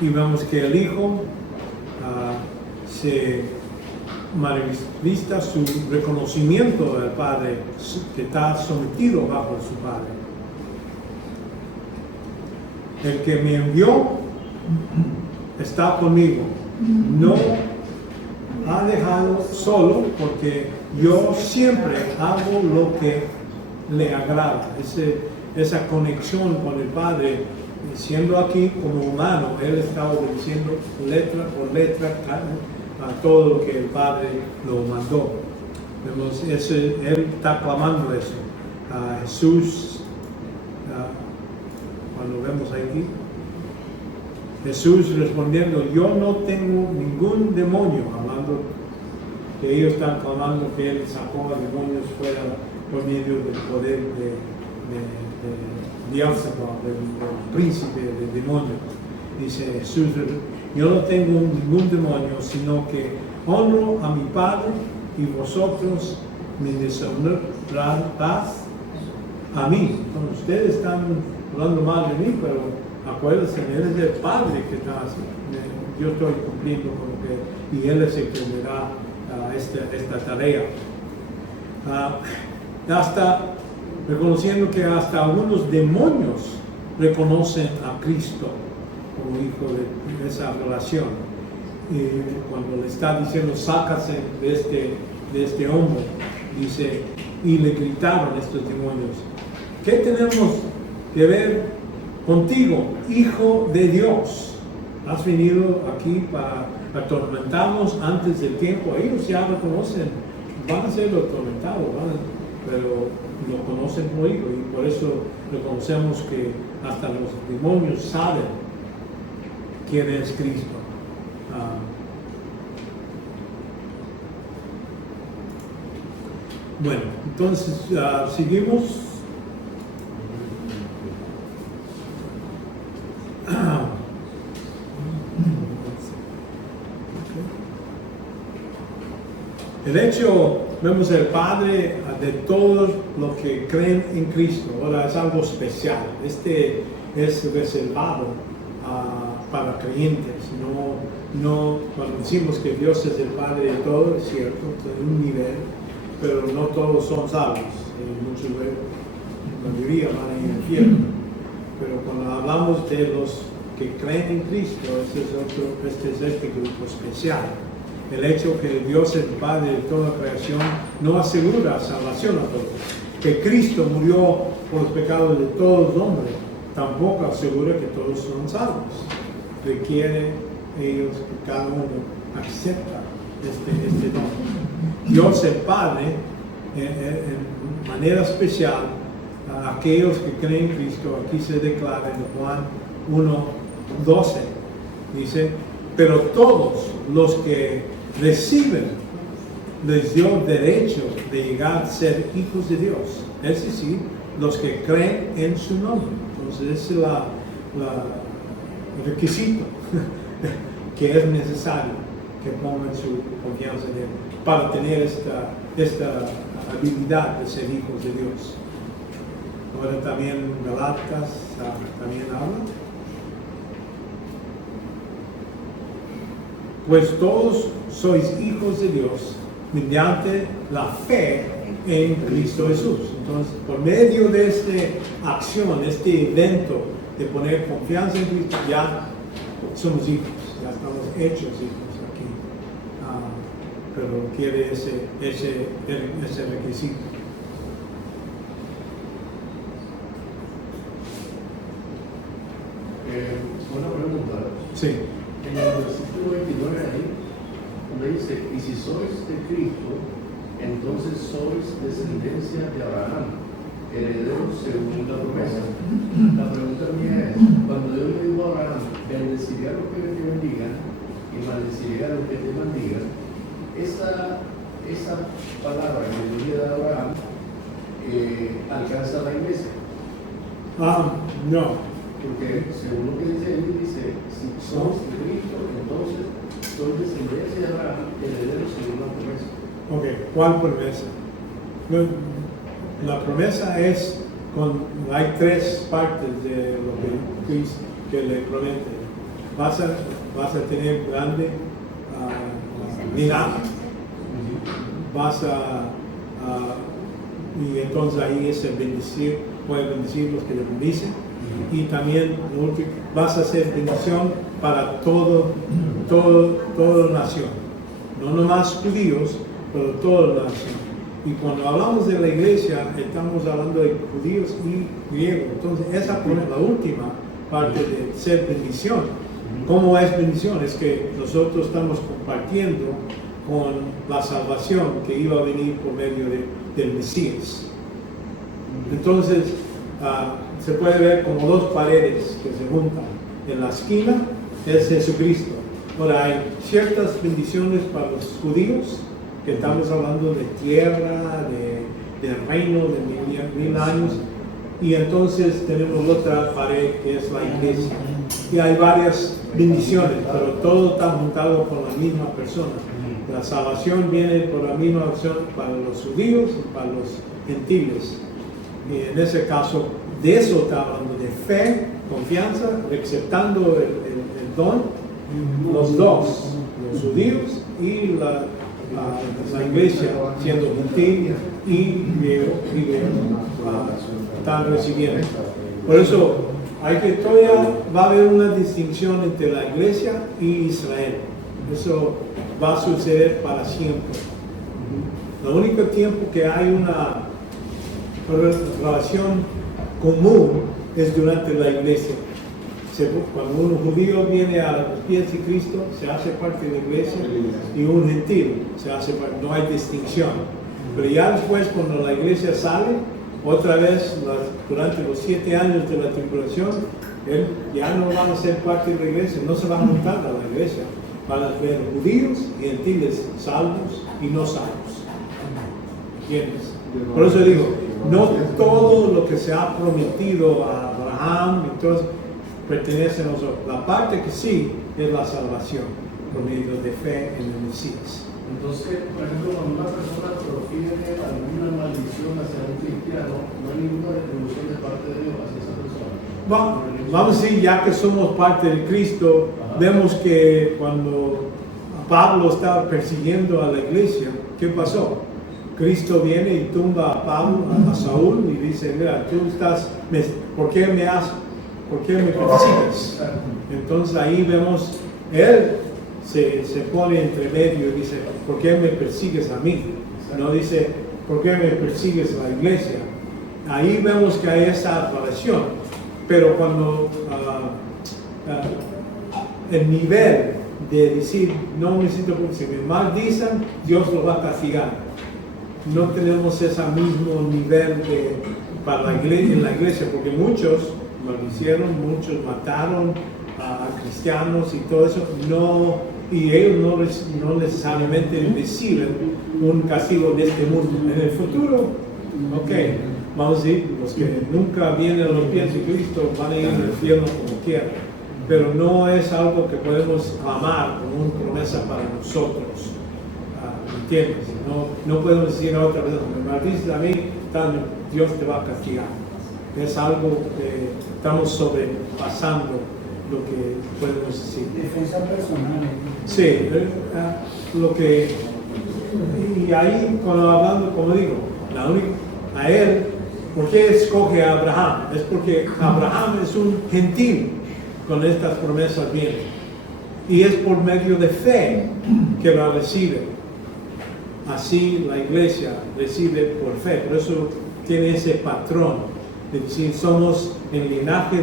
Y vemos que el Hijo se manifiesta su reconocimiento del Padre, que está sometido bajo su Padre. El que me envió está conmigo, no ha dejado solo, porque yo siempre hago lo que le agrada. Esa conexión con el Padre, siendo aquí como humano, él está obedeciendo letra por letra a todo lo que el Padre lo mandó. Vemos él está clamando eso. Jesús, cuando vemos aquí, Jesús respondiendo, yo no tengo ningún demonio, hablando que ellos están clamando que él sacó a demonios fuera por medio del poder de Beelzebub, del príncipe del demonio. Dice Jesús, yo no tengo ningún demonio, sino que honro a mi Padre, y vosotros me deshonráis a mí. Entonces, ustedes están hablando mal de mí, pero acuérdense, Él es el Padre que está así. Yo estoy cumpliendo con lo que, y Él es el que me da esta tarea. Hasta reconociendo que hasta algunos demonios reconocen a Cristo como hijo de esa relación. Y cuando le está diciendo, sácase de este hombre, dice, y le gritaron estos demonios, ¿qué tenemos que ver contigo, hijo de Dios? Has venido aquí para atormentarnos antes del tiempo. Ellos ya lo conocen, van a ser atormentados, pero lo conocen como hijo, y por eso reconocemos que hasta los demonios saben quién es Cristo. Bueno, entonces seguimos. El hecho, vemos el Padre de todos los que creen en Cristo. Ahora es algo especial. Este es reservado para creyentes. No cuando decimos que Dios es el Padre de todos, es cierto, en un nivel, pero no todos son salvos. Muchos, la mayoría van a ir al infierno. Pero cuando hablamos de los que creen en Cristo, este es este grupo especial. El hecho que Dios es el Padre de toda creación no asegura salvación a todos. Que Cristo murió por los pecados de todos los hombres tampoco asegura que todos son salvos. Requiere ellos que cada uno acepta este don. Dios el Padre, en manera especial, a aquellos que creen en Cristo, aquí se declara en Juan 1:12, dice, pero todos los que reciben les dio derecho de llegar a ser hijos de Dios, es decir, los que creen en su nombre. Entonces ese es el requisito que es necesario que pongan su confianza en Él para tener esta habilidad de ser hijos de Dios. Ahora también Galatas también habla. Pues todos sois hijos de Dios mediante la fe en Cristo Jesús. Entonces, por medio de esta acción, este evento de poner confianza en Cristo, ya somos hijos, ya estamos hechos hijos aquí. Pero quiere ese requisito. Una pregunta. Sí. En el versículo 29 ahí, donde dice, y si sois de Cristo, entonces sois descendencia de Abraham, herederos según la promesa. La pregunta mía es, cuando Dios le dijo a Abraham, bendeciré a los que te bendigan y maldeciré a los que te maldigan, esa palabra que Dios le da a Abraham alcanza a la iglesia. No. Porque según lo que dice él, dice, si somos de Cristo, entonces soy descendencia de Abraham, heredero según la promesa. Ok, ¿cuál promesa? La promesa es, hay tres partes de lo que Cristo que le promete. Vas a tener grande linaje, y entonces ahí es el bendecir, puede bendecir los que le bendicen. Y también vas a ser bendición para toda la nación, no nomás judíos, pero toda la nación. Y cuando hablamos de la iglesia, estamos hablando de judíos y griegos. Entonces esa es la última parte de ser bendición. ¿Cómo es bendición? Es que nosotros estamos compartiendo con la salvación que iba a venir por medio del Mesías. Entonces se puede ver como dos paredes que se juntan. En la esquina es Jesucristo. Ahora hay ciertas bendiciones para los judíos, que estamos hablando de tierra, de reino de mil años, y entonces tenemos otra pared que es la iglesia. Y hay varias bendiciones, pero todo está juntado con la misma persona. La salvación viene por la misma opción para los judíos y para los gentiles. Y en ese caso, de eso está hablando, de fe confianza, aceptando el don, los dos, los judíos y la iglesia siendo gentil y griego, están recibiendo. Por eso todavía va a haber una distinción entre la iglesia y Israel. Eso va a suceder para siempre. El único tiempo que hay una relación común es durante la iglesia. Cuando un judío viene a los pies de Cristo, se hace parte de la iglesia, y un gentil se hace parte, no hay distinción. Pero ya después, cuando la iglesia sale, otra vez, durante los 7 años de la tribulación, ya no van a ser parte de la iglesia, no se van a juntar a la iglesia. Van a ser judíos y gentiles, salvos y no salvos. ¿Entiendes? Por eso digo, no todo lo que se ha prometido a Abraham, entonces, pertenece a nosotros. La parte que sí es la salvación, por medio de fe en el Mesías. Entonces, por ejemplo, cuando una persona profiere alguna maldición hacia un cristiano, no hay ninguna retribución de parte de Dios hacia esa persona. Bueno, vamos a decir, ya que somos parte de Cristo, vemos que cuando Pablo estaba persiguiendo a la iglesia, ¿qué pasó? Cristo viene y tumba a Pablo, a Saúl, y dice, mira, tú ¿por qué me persigues? Entonces ahí vemos, él se pone entre medio y dice, ¿por qué me persigues a mí? No dice, ¿por qué me persigues a la iglesia? Ahí vemos que hay esa relación, pero cuando el nivel de decir, no necesito, si me maldicen, Dios lo va a castigar. No tenemos ese mismo nivel para la iglesia, en la iglesia, porque muchos maldicieron, muchos mataron a cristianos y todo eso, y ellos no necesariamente reciben un castigo de este mundo. En el futuro, vamos a decir, los que nunca vienen a los pies de Cristo van a ir al infierno como quieran, pero no es algo que podemos clamar como una promesa para nosotros. ¿Entiendes? No podemos decir a otra persona, me maldices a mí, Dios te va a castigar. Es algo que estamos sobrepasando lo que podemos decir. Defensa personal. Sí, y ahí cuando hablando, como digo, a él, ¿por qué escoge a Abraham? Es porque Abraham es un gentil con estas promesas vienen. Y es por medio de fe que la recibe. Así la iglesia recibe por fe, por eso tiene ese patrón de decir somos el linaje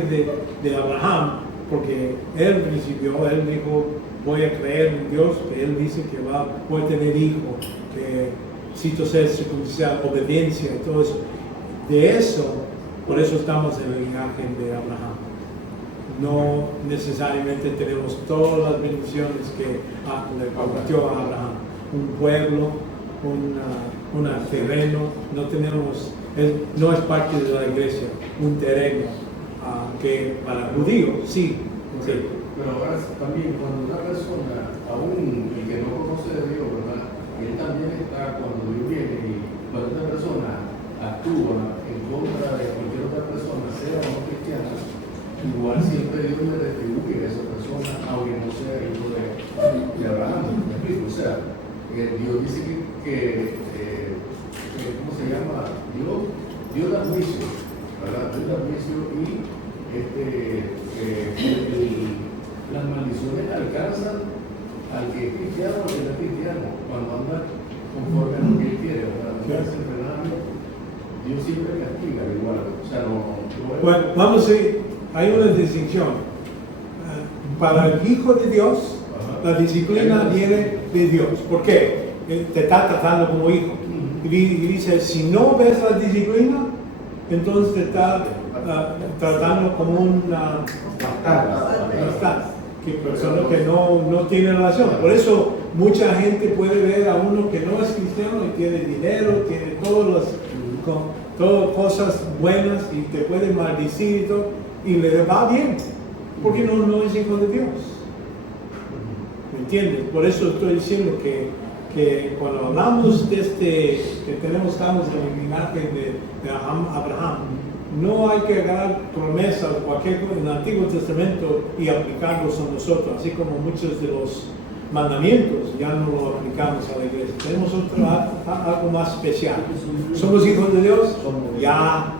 de Abraham, porque él recibió, él dijo voy a creer en Dios, que él dice que voy a tener hijo, que cito ser circunstancial, obediencia y todo eso. De eso, por eso estamos en el linaje de Abraham. No necesariamente tenemos todas las bendiciones que le prometió a Abraham, un pueblo, un terreno, no es parte de la iglesia, un terreno que para judíos sí. Pero ahora también cuando una persona, aún el que no conoce de Dios, ¿verdad? Él también está cuando Dios viene y cuando esta persona actúa en contra de cualquier otra persona, sea o no cristiana, igual siempre Dios le retribuye a esa persona, aunque no sea hijo de Abraham. ¿Me explico? O sea, Dios dice que ¿cómo se llama? Dios da juicio, ¿verdad? Dios da juicio y las maldiciones alcanzan al que es cristiano o al que no es cristiano, cuando anda conforme a lo que él quiere, ¿verdad? Dios siempre castiga igual, o sea, Bueno, vamos a ver, hay una distinción. Para el Hijo de Dios, la disciplina viene de Dios. ¿Por qué? Te está tratando como hijo. Y dice, si no ves la disciplina, entonces te está tratando como una persona que no tiene relación. Por eso mucha gente puede ver a uno que no es cristiano y tiene dinero, tiene todas cosas buenas y te puede maldecir y todo, y le va bien, porque no es hijo de Dios. ¿Me entiendes? Por eso estoy diciendo que cuando hablamos de estamos en el linaje de Abraham, no hay que agarrar promesas o cualquier cosa en el Antiguo Testamento y aplicarlos a nosotros, así como muchos de los mandamientos ya no lo aplicamos a la iglesia. Tenemos algo más especial. ¿Somos hijos de Dios? Ya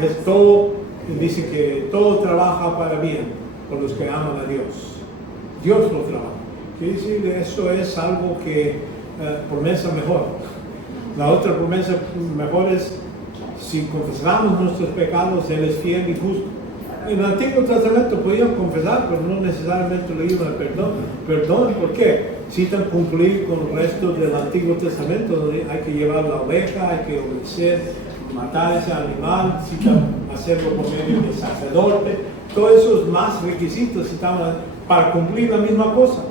es todo, dice que todo trabaja para bien por los que aman a Dios. Dios lo trabaja. Quiere decir, eso es algo que promesa mejor. La otra promesa mejor es, si confesamos nuestros pecados, Él es fiel y justo. En el Antiguo Testamento podían confesar, pero no necesariamente le iban a perdón. ¿Por qué? Citan cumplir con el resto del Antiguo Testamento, donde hay que llevar la oveja, hay que obedecer, matar ese animal, citan hacerlo por medio del sacerdote. Todos esos más requisitos citaban para cumplir la misma cosa,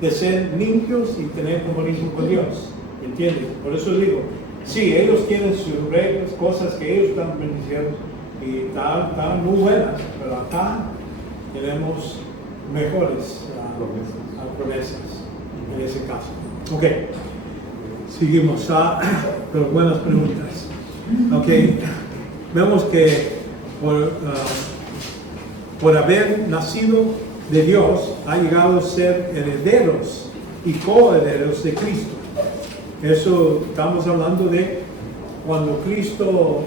de ser limpios y tener comunión con Dios. ¿Entiendes? Por eso digo, sí, ellos tienen sus reglas, cosas que ellos están bendiciendo y están muy buenas, pero acá tenemos mejores promesas en ese caso. Ok, seguimos. Pero buenas preguntas. Ok, vemos que por haber nacido de Dios, ha llegado a ser herederos y coherederos de Cristo. Eso estamos hablando de cuando Cristo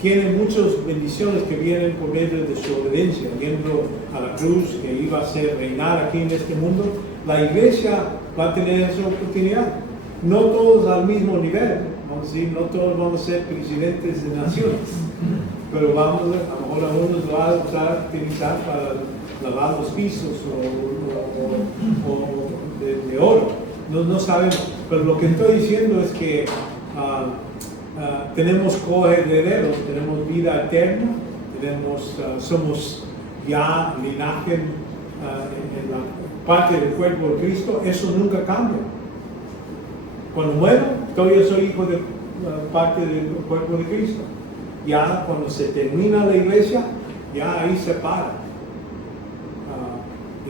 tiene muchas bendiciones que vienen por medio de su obediencia, yendo a la cruz, que iba a ser reinar aquí en este mundo. La iglesia va a tener esa oportunidad. No todos al mismo nivel, vamos a decir, no todos vamos a ser presidentes de naciones, pero a lo mejor a unos lo va a utilizar para lavar los pisos o de oro. No sabemos, pero lo que estoy diciendo es que tenemos coherederos, tenemos vida eterna, somos ya linaje en la parte del cuerpo de Cristo. Eso nunca cambia. Cuando muero, todavía soy hijo de parte del cuerpo de Cristo. Ya cuando se termina la iglesia, ya ahí se para,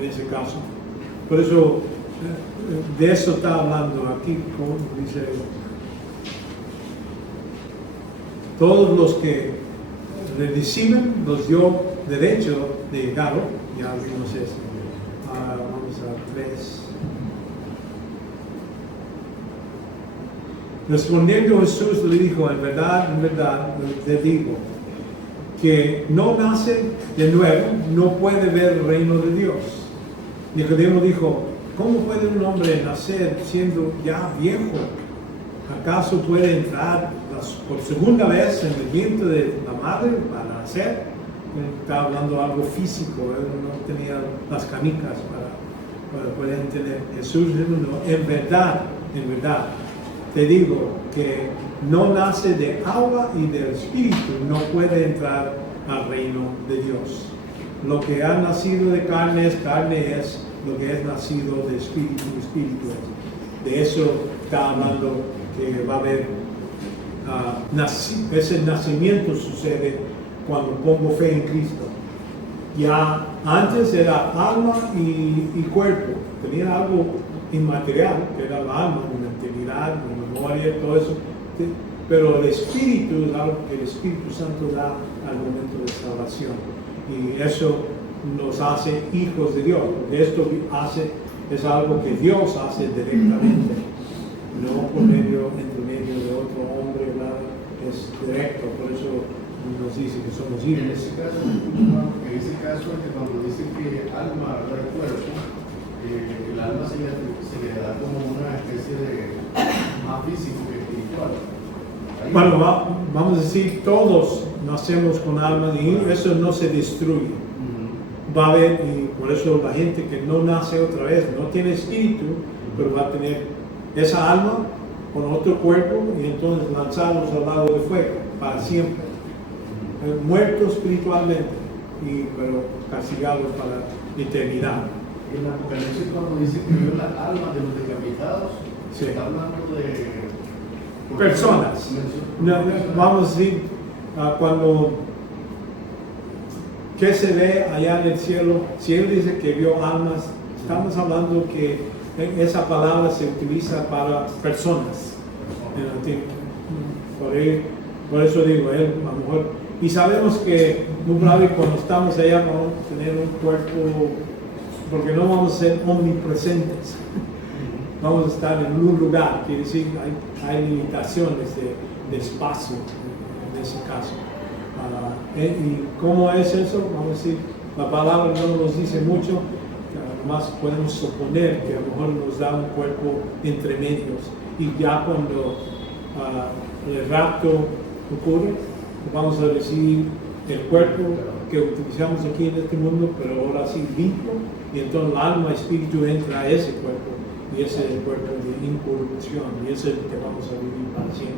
en ese caso. Por eso, de eso está hablando aquí, como dice, todos los que le reciben los dio derecho de darlo. Ya vimos eso. Vamos a 3. Respondiendo Jesús le dijo, en verdad le digo, que no nace de nuevo, no puede ver el reino de Dios. Nicodemo dijo, ¿cómo puede un hombre nacer siendo ya viejo? ¿Acaso puede entrar por segunda vez en el vientre de la madre para nacer? Está hablando algo físico, él no tenía las canicas para poder entender. Jesús dijo, no, en verdad, te digo que no nace de agua y del Espíritu, no puede entrar al reino de Dios. Lo que ha nacido de carne es, lo que es nacido de Espíritu es. De eso está hablando, que va a haber, ese nacimiento sucede cuando pongo fe en Cristo. Ya antes era alma y cuerpo, tenía algo inmaterial, que era la alma, la integridad, la memoria, todo eso. Pero el Espíritu es algo que el Espíritu Santo da al momento de salvación. Y eso nos hace hijos de Dios. Porque esto es algo que Dios hace directamente, no por entre medio de otro hombre, nada, es directo. Por eso nos dice que somos hijos. En ese caso es que cuando dice que alma da el cuerpo, el alma se le da como una especie de más físico que espiritual. Bueno, vamos a decir, todos nacemos con alma y eso no se destruye. Va a haber, y por eso la gente que no nace otra vez, no tiene espíritu, pero va a tener esa alma con otro cuerpo y entonces lanzarlos al lago de fuego para siempre. Muertos espiritualmente, pero castigados para la eternidad. En Apocalipsis, cuando dice que vio las almas de los decapitados, sí, está hablando de personas. No, vamos a decir, cuando ¿qué se ve allá en el cielo? Si él dice que vio almas, estamos hablando que esa palabra se utiliza para personas. Por eso digo, él a lo mejor, Y sabemos que muy probable cuando estamos allá vamos a tener un cuerpo, porque no vamos a ser omnipresentes. Vamos a estar en un lugar, quiere decir hay limitaciones de espacio en ese caso. ¿Y cómo es eso? Vamos a decir, la palabra no nos dice mucho, además podemos suponer que a lo mejor nos da un cuerpo entre medios y ya cuando el rapto ocurre, vamos a recibir el cuerpo que utilizamos aquí en este mundo, pero ahora sí limpio, y entonces el alma y espíritu entra a ese cuerpo, y ese es el cuerpo de incorrupción, y ese es el que vamos a vivir para siempre.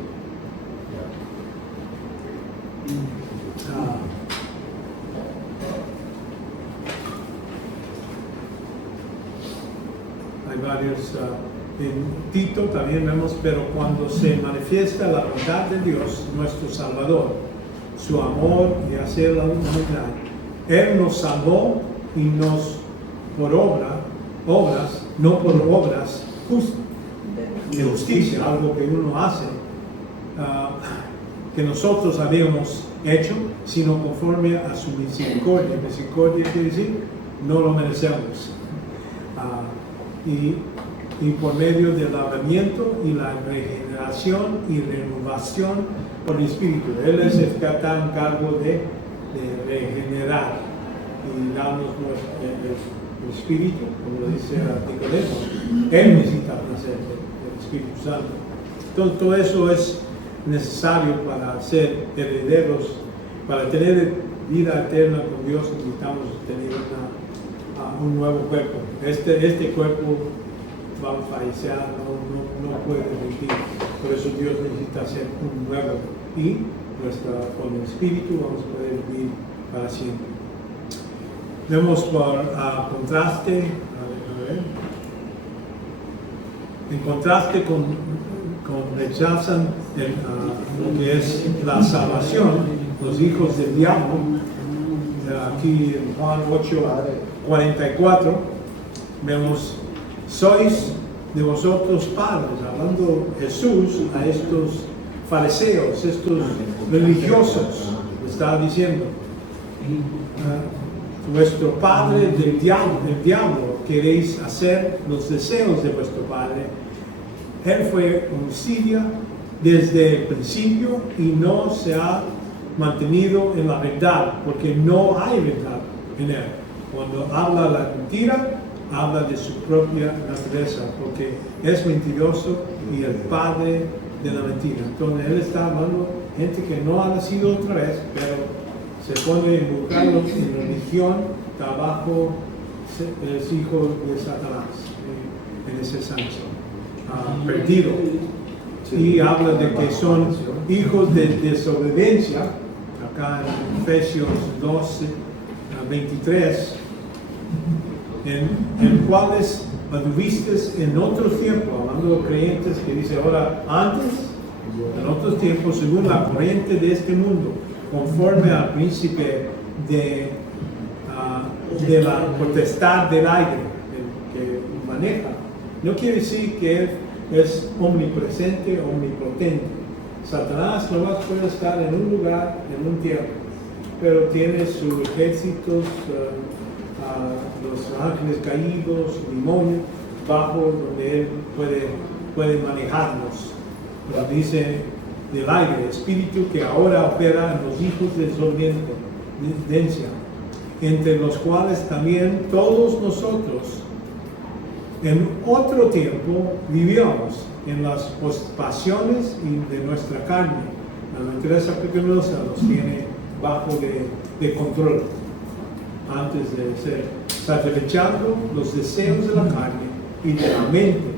Hay varios, en Tito también vemos, pero cuando se manifiesta la bondad de Dios, nuestro Salvador, su amor y hacer la humanidad, Él nos salvó y nos por obras, no por obras de justicia, algo que uno hace, que nosotros habíamos hecho, sino conforme a su misericordia. Misericordia quiere decir, no lo merecemos. Y por medio del lavamiento y la regeneración y renovación por el Espíritu. Él es el que está en cargo de regenerar y darnos el Espíritu, como lo dice Nicodemo. Él necesita nacer del Espíritu Santo. Entonces todo eso es necesario para ser herederos, para tener vida eterna con Dios. Necesitamos tener un nuevo cuerpo. Este cuerpo va a fallecer, no puede vivir. Por eso Dios necesita hacer un nuevo, y con el Espíritu vamos a poder vivir para siempre. Vemos por contraste, en contraste con rechazan lo que es la salvación, los hijos del diablo. Aquí en Juan 8:44 vemos: sois de vosotros padres, hablando Jesús a estos fariseos, estos religiosos, está diciendo, vuestro padre del diablo, queréis hacer los deseos de vuestro padre. Él fue homicida desde el principio y no se ha mantenido en la verdad, porque no hay verdad en él. Cuando habla la mentira, habla de su propia naturaleza, porque es mentiroso y el padre de la mentira. Entonces él está hablando gente que no ha nacido otra vez, pero se pone a involucrarlos en religión, trabajo, es hijo de Satanás, en ese senso, perdido. Y habla de que son hijos de desobediencia, acá en Efesios 12:23, en cuales anduvisteis en otros tiempos, hablando de creyentes que dice ahora antes, en otros tiempos, según la corriente de este mundo, conforme al príncipe de la potestad del aire, que maneja. No quiere decir que él es omnipresente, omnipotente. Satanás no puede estar en un lugar, en un tiempo, pero tiene sus ejércitos, los ángeles caídos, demonios, bajo donde él puede manejarnos. Pero dice del aire, espíritu que ahora opera en los hijos de desobediencia, entre los cuales también todos nosotros en otro tiempo vivíamos en las pasiones de nuestra carne. La naturaleza pecaminosa los tiene bajo de control antes de ser, satisfechando los deseos de la carne y de la mente,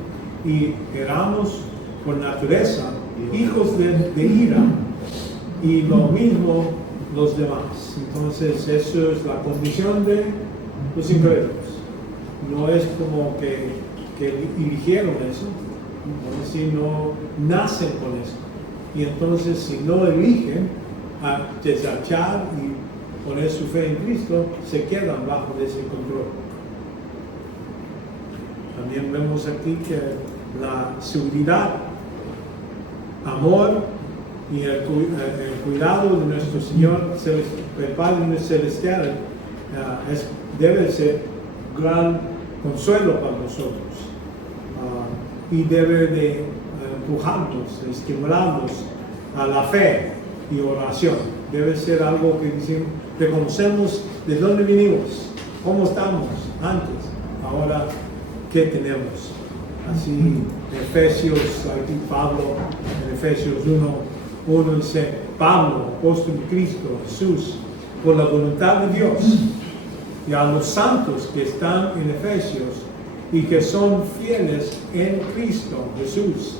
y éramos por naturaleza hijos de ira, y lo mismo los demás. Entonces eso es la condición de los incrédulos. No es como que eligieron eso, sino nacen con eso. Y entonces si no eligen a desechar y poner su fe en Cristo, se quedan bajo de ese control. También vemos aquí que la seguridad, amor y el cuidado de nuestro Señor, el Padre Celestial, debe ser gran consuelo para nosotros, y debe de empujarnos, estimularnos a la fe y oración. Debe ser algo que reconocemos de dónde venimos, cómo estamos antes, ahora qué tenemos. Así, en Efesios, aquí Pablo, en Efesios 1 dice, Pablo, apóstol de Cristo, Jesús, por la voluntad de Dios, y a los santos que están en Efesios y que son fieles en Cristo Jesús,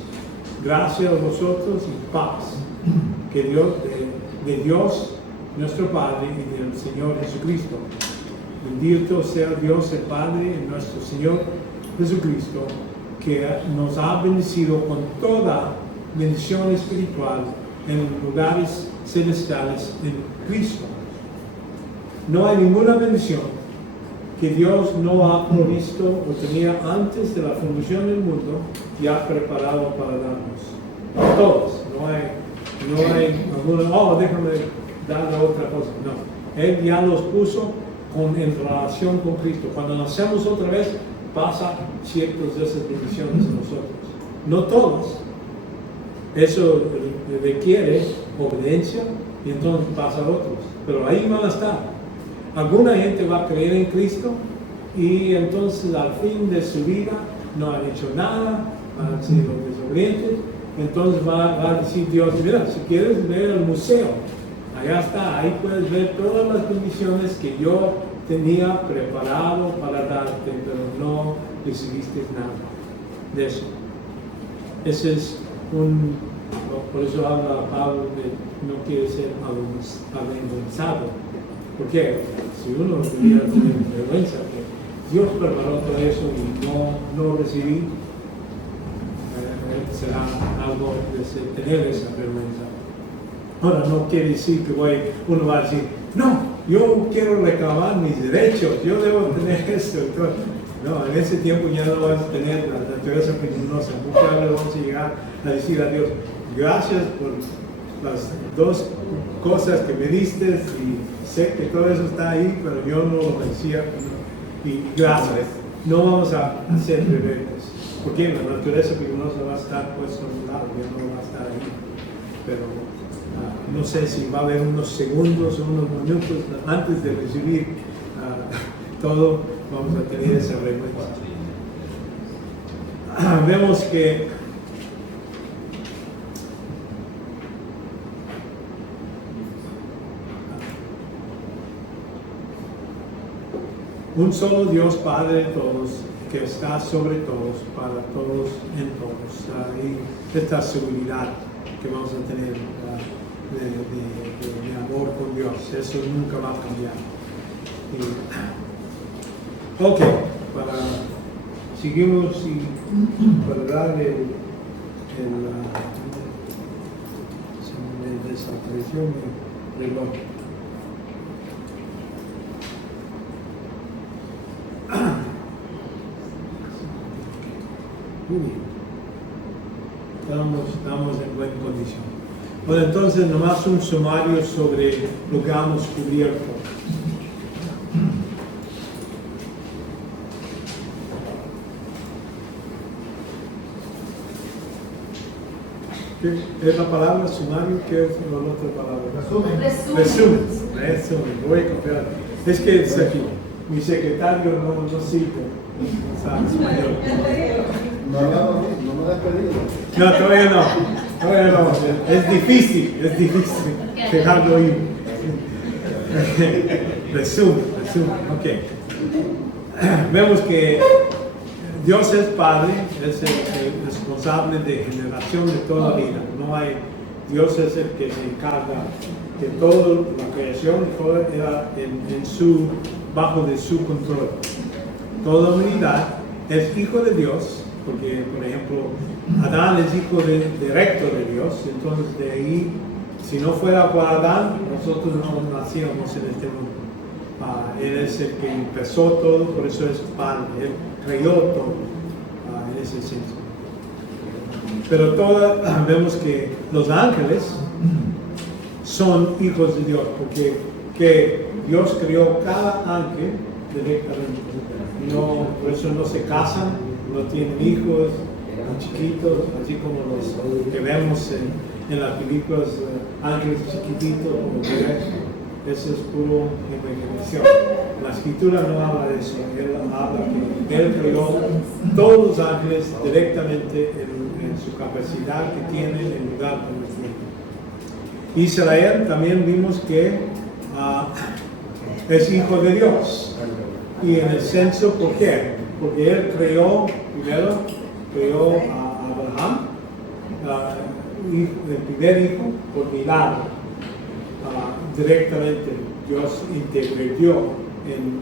gracias a vosotros y paz, que Dios, de Dios nuestro Padre y del Señor Jesucristo. Bendito sea Dios el Padre y nuestro Señor Jesucristo, que nos ha bendecido con toda bendición espiritual en lugares celestiales en Cristo. No hay ninguna bendición que Dios no ha provisto o tenía antes de la fundación del mundo y ha preparado para darnos. Todos. No hay alguna, déjame darle otra cosa. No. Él ya los puso en relación con Cristo. Cuando nacemos otra vez, pasa ciertas de esas bendiciones a nosotros. No todas. Eso requiere obediencia y entonces pasa a otros. Pero ahí van a estar. Alguna gente va a creer en Cristo y entonces al fin de su vida no han hecho nada, han sido desobedientes. Entonces va a decir Dios, mira, si quieres ver el museo, allá está, ahí puedes ver todas las bendiciones que yo tenía preparado para darte, pero no recibiste nada de eso. Ese es por eso habla Pablo de no quiere ser avergonzado. Porque si uno tuviera vergüenza que Dios preparó todo eso y no recibí, será algo de tener esa vergüenza. Ahora no quiere decir que uno va a decir, no, yo quiero reclamar mis derechos, yo debo tener esto y todo. No, en ese tiempo ya no vas a tener la naturaleza pecaminosa. Muchas veces vamos a llegar a decir a Dios, gracias por las dos cosas que me diste y sé que todo eso está ahí, pero yo no lo merecía. Y gracias. No vamos a ser rebeldes, porque la naturaleza pecaminosa va a estar puesta a un lado, ya no va a estar ahí. Pero no sé si va a haber unos segundos o unos minutos antes de recibir todo, vamos a tener esa vergüenza. Vemos que un solo Dios, Padre de todos, que está sobre todos, para todos, en todos. Y esta seguridad que vamos a tener de amor con Dios, eso nunca va a cambiar. Ok, seguimos y para dar se me desapareció mi reloj. Muy bien. Estamos en buena condición. Bueno, entonces nomás un sumario sobre lo que hemos cubierto. ¿Qué es la palabra sumario? ¿Qué es la otra palabra? Resumen. Voy a copiar. Es que es aquí. Mi secretario no cita. No sabe español. No me das pedido. No, todavía no. Es difícil dejarlo ir. Resumen. Ok. Vemos que Dios es Padre, es el responsable de generación de toda vida. Dios es el que se encarga de toda la creación, todo era bajo de su control. Toda humanidad es hijo de Dios, porque por ejemplo Adán es hijo directo de Dios, entonces de ahí, si no fuera por Adán, nosotros no nacíamos en este mundo. Él es el que empezó todo, por eso es Padre, Él creó todo en ese sentido. Pero vemos que los ángeles son hijos de Dios, porque que Dios creó cada ángel directamente. No, por eso no se casan, no tienen hijos, chiquitos, así como los que vemos en las películas, ángeles chiquititos, como bebés. Eso es puro imaginación. La escritura no habla de eso, él habla que él creó todos los ángeles directamente en su capacidad que tienen en lugar donde tienen. Israel también vimos que es hijo de Dios. Y en el censo, ¿por qué? Porque él creó a Abraham, el primer hijo, por milagro. Directamente Dios intervino,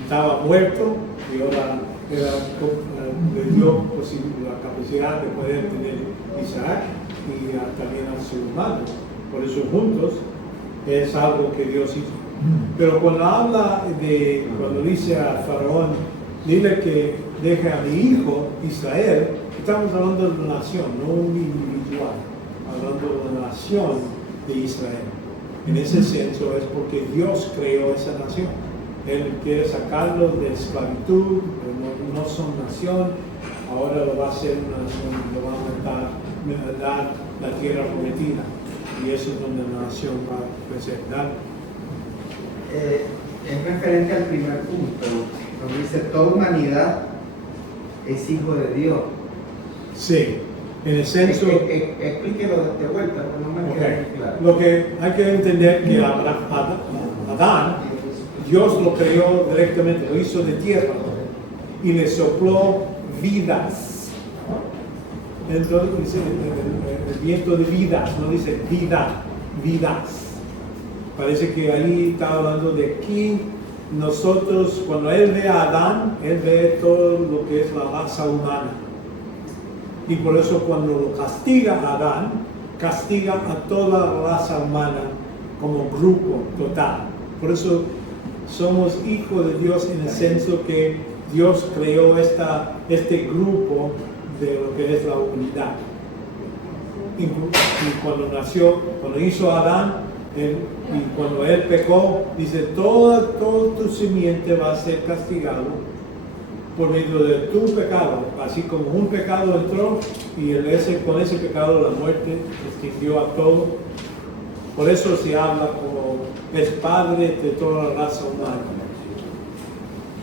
estaba muerto y ahora le dio la capacidad de poder tener Isaac y también a su hermano. Por eso juntos es algo que Dios hizo. Pero cuando dice a Faraón, dile que deje a mi hijo Israel, estamos hablando de la nación, no un individual, hablando de la nación de Israel. En ese senso es porque Dios creó esa nación. Él quiere sacarlos de esclavitud, pero no son nación, ahora lo va a hacer una nación, lo va a dar la tierra prometida. Y eso es donde la nación va a presentar. Es referente al primer punto, donde dice toda humanidad es hijo de Dios. Sí, en el senso. Explíquelo de vuelta, no me queda muy claro. Lo que hay que entender que Adán, Dios lo creó directamente, lo hizo de tierra y le sopló vidas. Entonces dice el viento de vidas, no dice vida, vidas. Parece que ahí está hablando de aquí. Nosotros, cuando Él ve a Adán, Él ve todo lo que es la raza humana. Y por eso cuando lo castiga a Adán, castiga a toda la raza humana como grupo total. Por eso somos hijos de Dios en el senso que Dios creó este grupo de lo que es la humanidad. Y cuando hizo a Adán, y cuando él pecó, dice, todo tu simiente va a ser castigado por medio de tu pecado. Así como un pecado entró y con ese pecado la muerte extinguió a todo. Por eso se habla como es padre de toda la raza humana.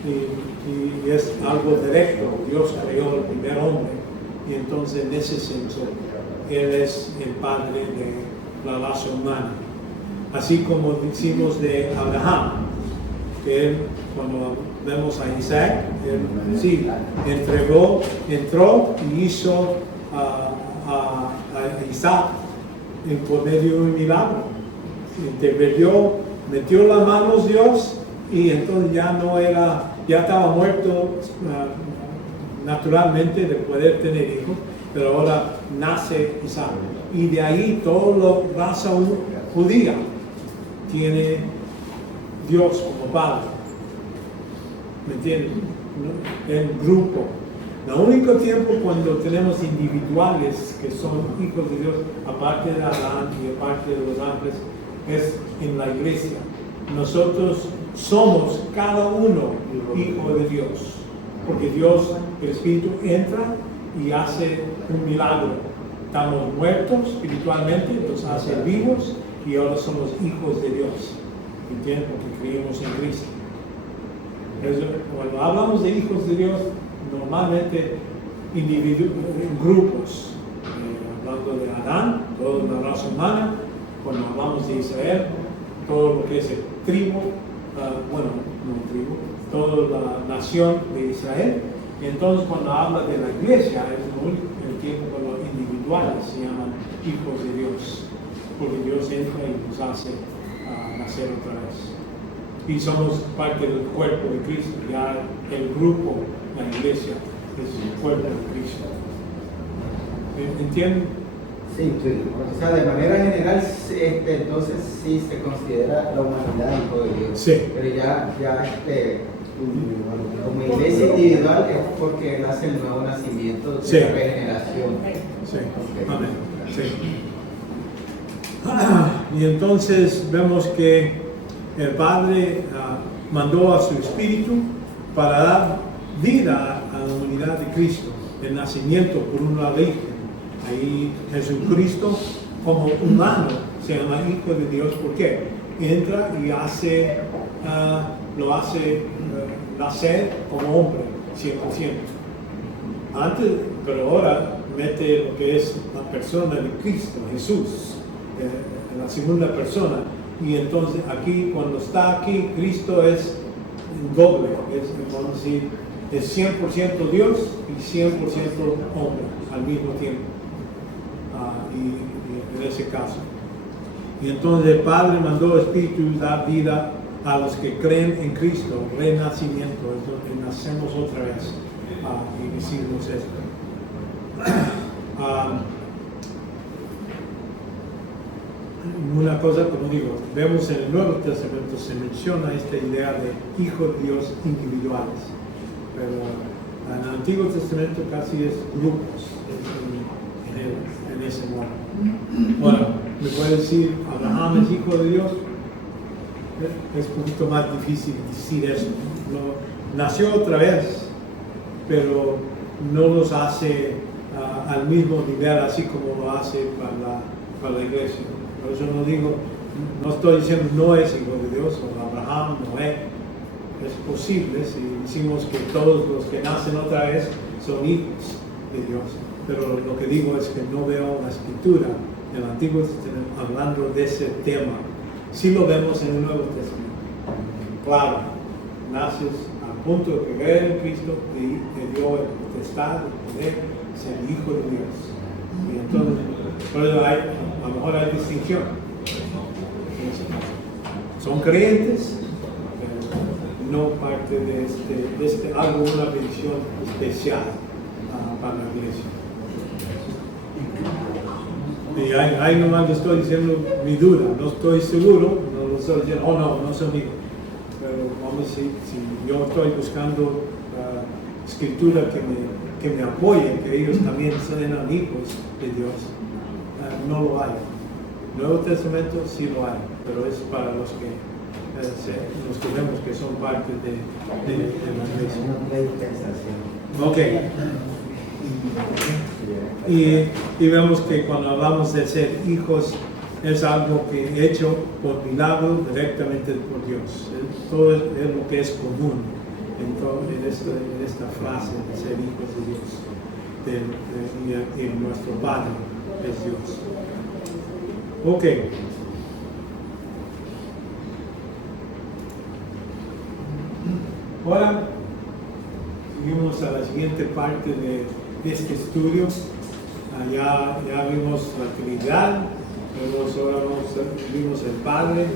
Y es algo directo. Dios creó el primer hombre. Y entonces en ese senso, Él es el padre de la raza humana. Así como decimos de Abraham, que él, cuando vemos a Isaac, él sí, entró y hizo a Isaac por medio de un milagro. Intervenió, metió las manos Dios y entonces ya estaba muerto naturalmente de poder tener hijos, pero ahora nace Isaac. Y de ahí toda la raza judía tiene Dios como Padre. ¿Me entienden? El grupo. El único tiempo cuando tenemos individuales que son hijos de Dios, aparte de Adán y aparte de los ángeles, es en la iglesia. Nosotros somos cada uno hijo de Dios. Porque Dios, el Espíritu, entra y hace un milagro. Estamos muertos espiritualmente, nos hace vivos y ahora somos hijos de Dios. ¿Entienden? Porque creemos en Cristo. Cuando hablamos de hijos de Dios, normalmente en grupos. Hablando de Adán, toda la raza humana. Cuando hablamos de Israel, todo lo que es el tribu, toda la nación de Israel. Y entonces cuando habla de la iglesia, es el tiempo cuando los individuales se llaman hijos de Dios. Porque Dios entra y nos hace nacer otra vez. Y somos parte del cuerpo de Cristo. Ya el grupo, la iglesia, es el cuerpo de Cristo. ¿Entienden? Sí, o sea, de manera general, entonces sí se considera la humanidad hijo de Dios. Sí. Pero como iglesia individual es porque Él hace el nuevo nacimiento de sí. la regeneración. Sí, amén. Sí. Y entonces vemos que el Padre mandó a su Espíritu para dar vida a la humanidad de Cristo, el nacimiento por una virgen. Ahí Jesucristo como humano se llama Hijo de Dios. ¿Por qué? Entra y lo hace nacer como hombre, 100%. Antes, pero ahora mete lo que es la persona de Cristo, Jesús, la segunda persona. Y entonces aquí, cuando está aquí, Cristo es doble, vamos a decir, es 100% Dios y 100% hombre al mismo tiempo. Y en ese caso. Y entonces el Padre mandó Espíritu dar vida a los que creen en Cristo, renacimiento, es lo que nacemos otra vez. Y decimos esto. Una cosa, como digo, vemos en el Nuevo Testamento se menciona esta idea de hijos de Dios individuales, pero en el Antiguo Testamento casi es grupos en ese modo. Ahora, ¿me puede decir Abraham es hijo de Dios? Es un poquito más difícil decir eso. Nació otra vez, pero no los hace al mismo nivel así como lo hace para la iglesia. Por eso no estoy diciendo no es hijo de Dios, o Abraham no es. Es posible si decimos que todos los que nacen otra vez son hijos de Dios. Pero lo que digo es que no veo la Escritura en el Antiguo Testamento hablando de ese tema. Sí lo vemos en el Nuevo Testamento. Claro, naces al punto de creer en Cristo y te dio el potestad de poder ser hijo de Dios. Y entonces, por eso a lo mejor hay distinción. Son creyentes, pero no parte de algo, una bendición especial para la iglesia. Y ahí nomás le estoy diciendo mi duda, no estoy seguro, no lo estoy diciendo, no son hijos. Pero vamos a decir, si yo estoy buscando escritura que me apoye, que ellos también sean hijos de Dios, no lo hay. Nuevo Testamento sí lo hay, pero es para los que vemos que son parte de la iglesia. Ok. Y vemos que cuando hablamos de ser hijos es algo que es hecho por milagro directamente por Dios. Todo es lo que es común en esta frase de ser hijos de Dios. Y nuestro Padre es Dios. Ok. Ahora seguimos a la siguiente parte de este estudio. Ya vimos la Trinidad, ahora vimos el Padre,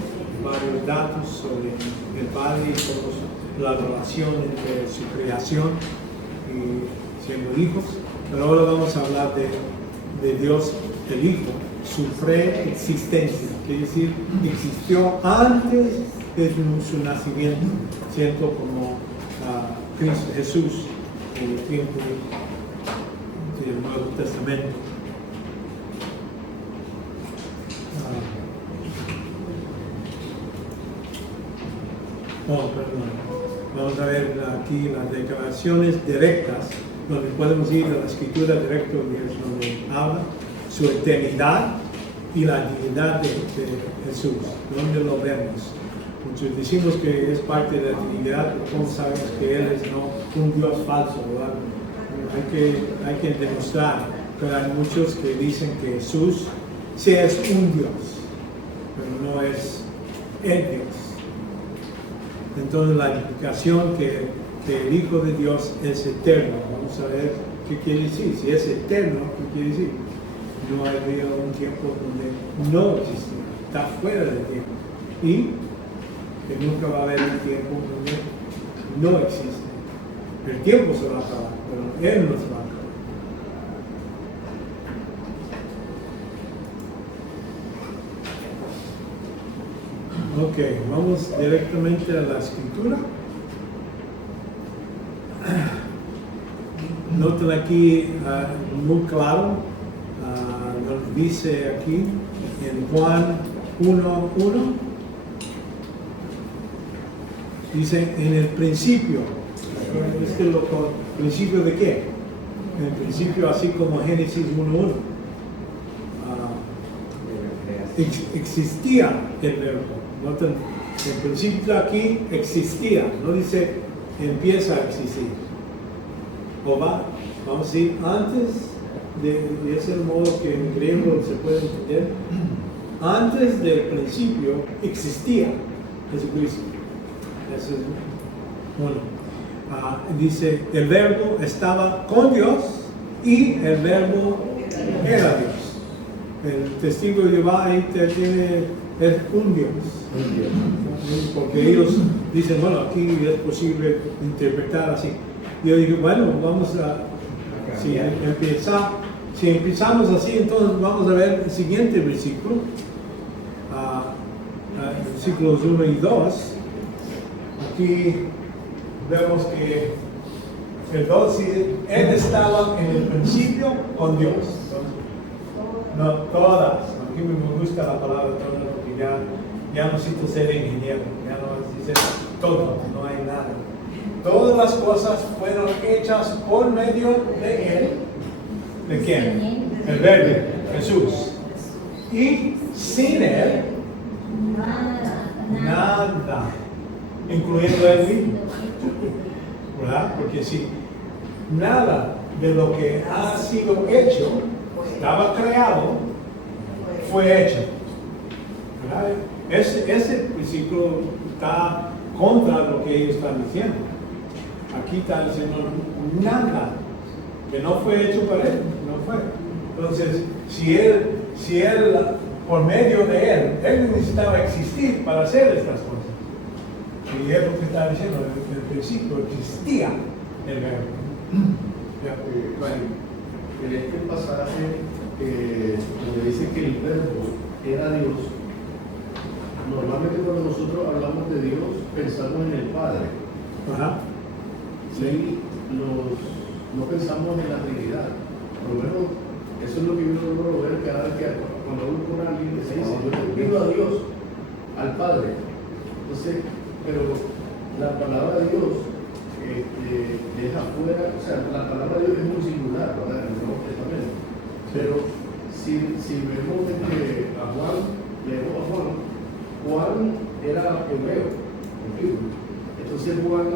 varios datos sobre el Padre y la relación entre su creación y siendo hijos. Pero ahora vamos a hablar de Dios, el Hijo, su preexistencia, quiere decir, existió antes de su nacimiento, siendo como Cristo Jesús en el tiempo del Nuevo Testamento. Vamos a ver aquí las declaraciones directas, donde podemos ir a la escritura directa, donde habla su eternidad y la divinidad de Jesús. ¿Dónde lo vemos? Muchos decimos que es parte de la Trinidad, pero ¿cómo sabemos que Él es no un Dios falso, ¿verdad? Hay que demostrar, pero hay muchos que dicen que Jesús sí es un Dios, pero no es el Dios. Entonces la explicación que el Hijo de Dios es eterno, vamos a ver qué quiere decir. Si es eterno, ¿qué quiere decir? No ha habido un tiempo donde no existía, está fuera del tiempo. Y que nunca va a haber un tiempo donde no existe. El tiempo se va a acabar, pero Él no se va a acabar. Ok, vamos directamente a la escritura. Noten aquí muy claro, lo dice aquí en Juan 1:1. Dice, en el principio. ¿Principio de qué? En el principio, así como Génesis 1:1. Existía el verbo. Noten, el principio aquí existía, no dice empieza a existir. O va, vamos a decir, antes y es el modo que en griego se puede entender, antes del principio existía Jesucristo. Eso es uno. Dice, el verbo estaba con Dios y el verbo era Dios. El testigo de Jehová ahí es un Dios. Porque ellos dicen, bueno, aquí es posible interpretar así. Yo digo, bueno, vamos a, si empezamos así, entonces vamos a ver el siguiente versículo, versículos 1 y 2. Aquí vemos que el 2 dice, él estaba en el principio con Dios. No, todas. Aquí me gusta la palabra todas, porque ya no necesito ser ingeniero, ya no dice todo, no hay nada. Todas las cosas fueron hechas por medio de él. ¿De quién? El Verbo, Jesús. Y sin él, nada, incluyendo él mismo. ¿Verdad? Porque si nada de lo que ha sido hecho estaba creado, fue hecho. ¿Verdad? Ese versículo está contra lo que ellos están diciendo. Aquí está diciendo nada que no fue hecho por él, no fue. Entonces, si él por medio de él necesitaba existir para hacer estas cosas. Y es lo que está diciendo, en el principio existía el verbo. En este pasaje, donde dice que el verbo era Dios, normalmente cuando nosotros hablamos de Dios, pensamos en el Padre. Ajá. Sí, no pensamos en la Trinidad. Por lo menos, eso es lo que yo logro ver cada vez que cuando hablo con alguien que se dice, yo te pido a Dios, al Padre. Entonces, pero la palabra de Dios deja fuera, o sea, la palabra de Dios es muy singular, ¿verdad? En el Nuevo Testamento. Pero si vemos a Juan, leemos a Juan era hebreo. Entonces Juan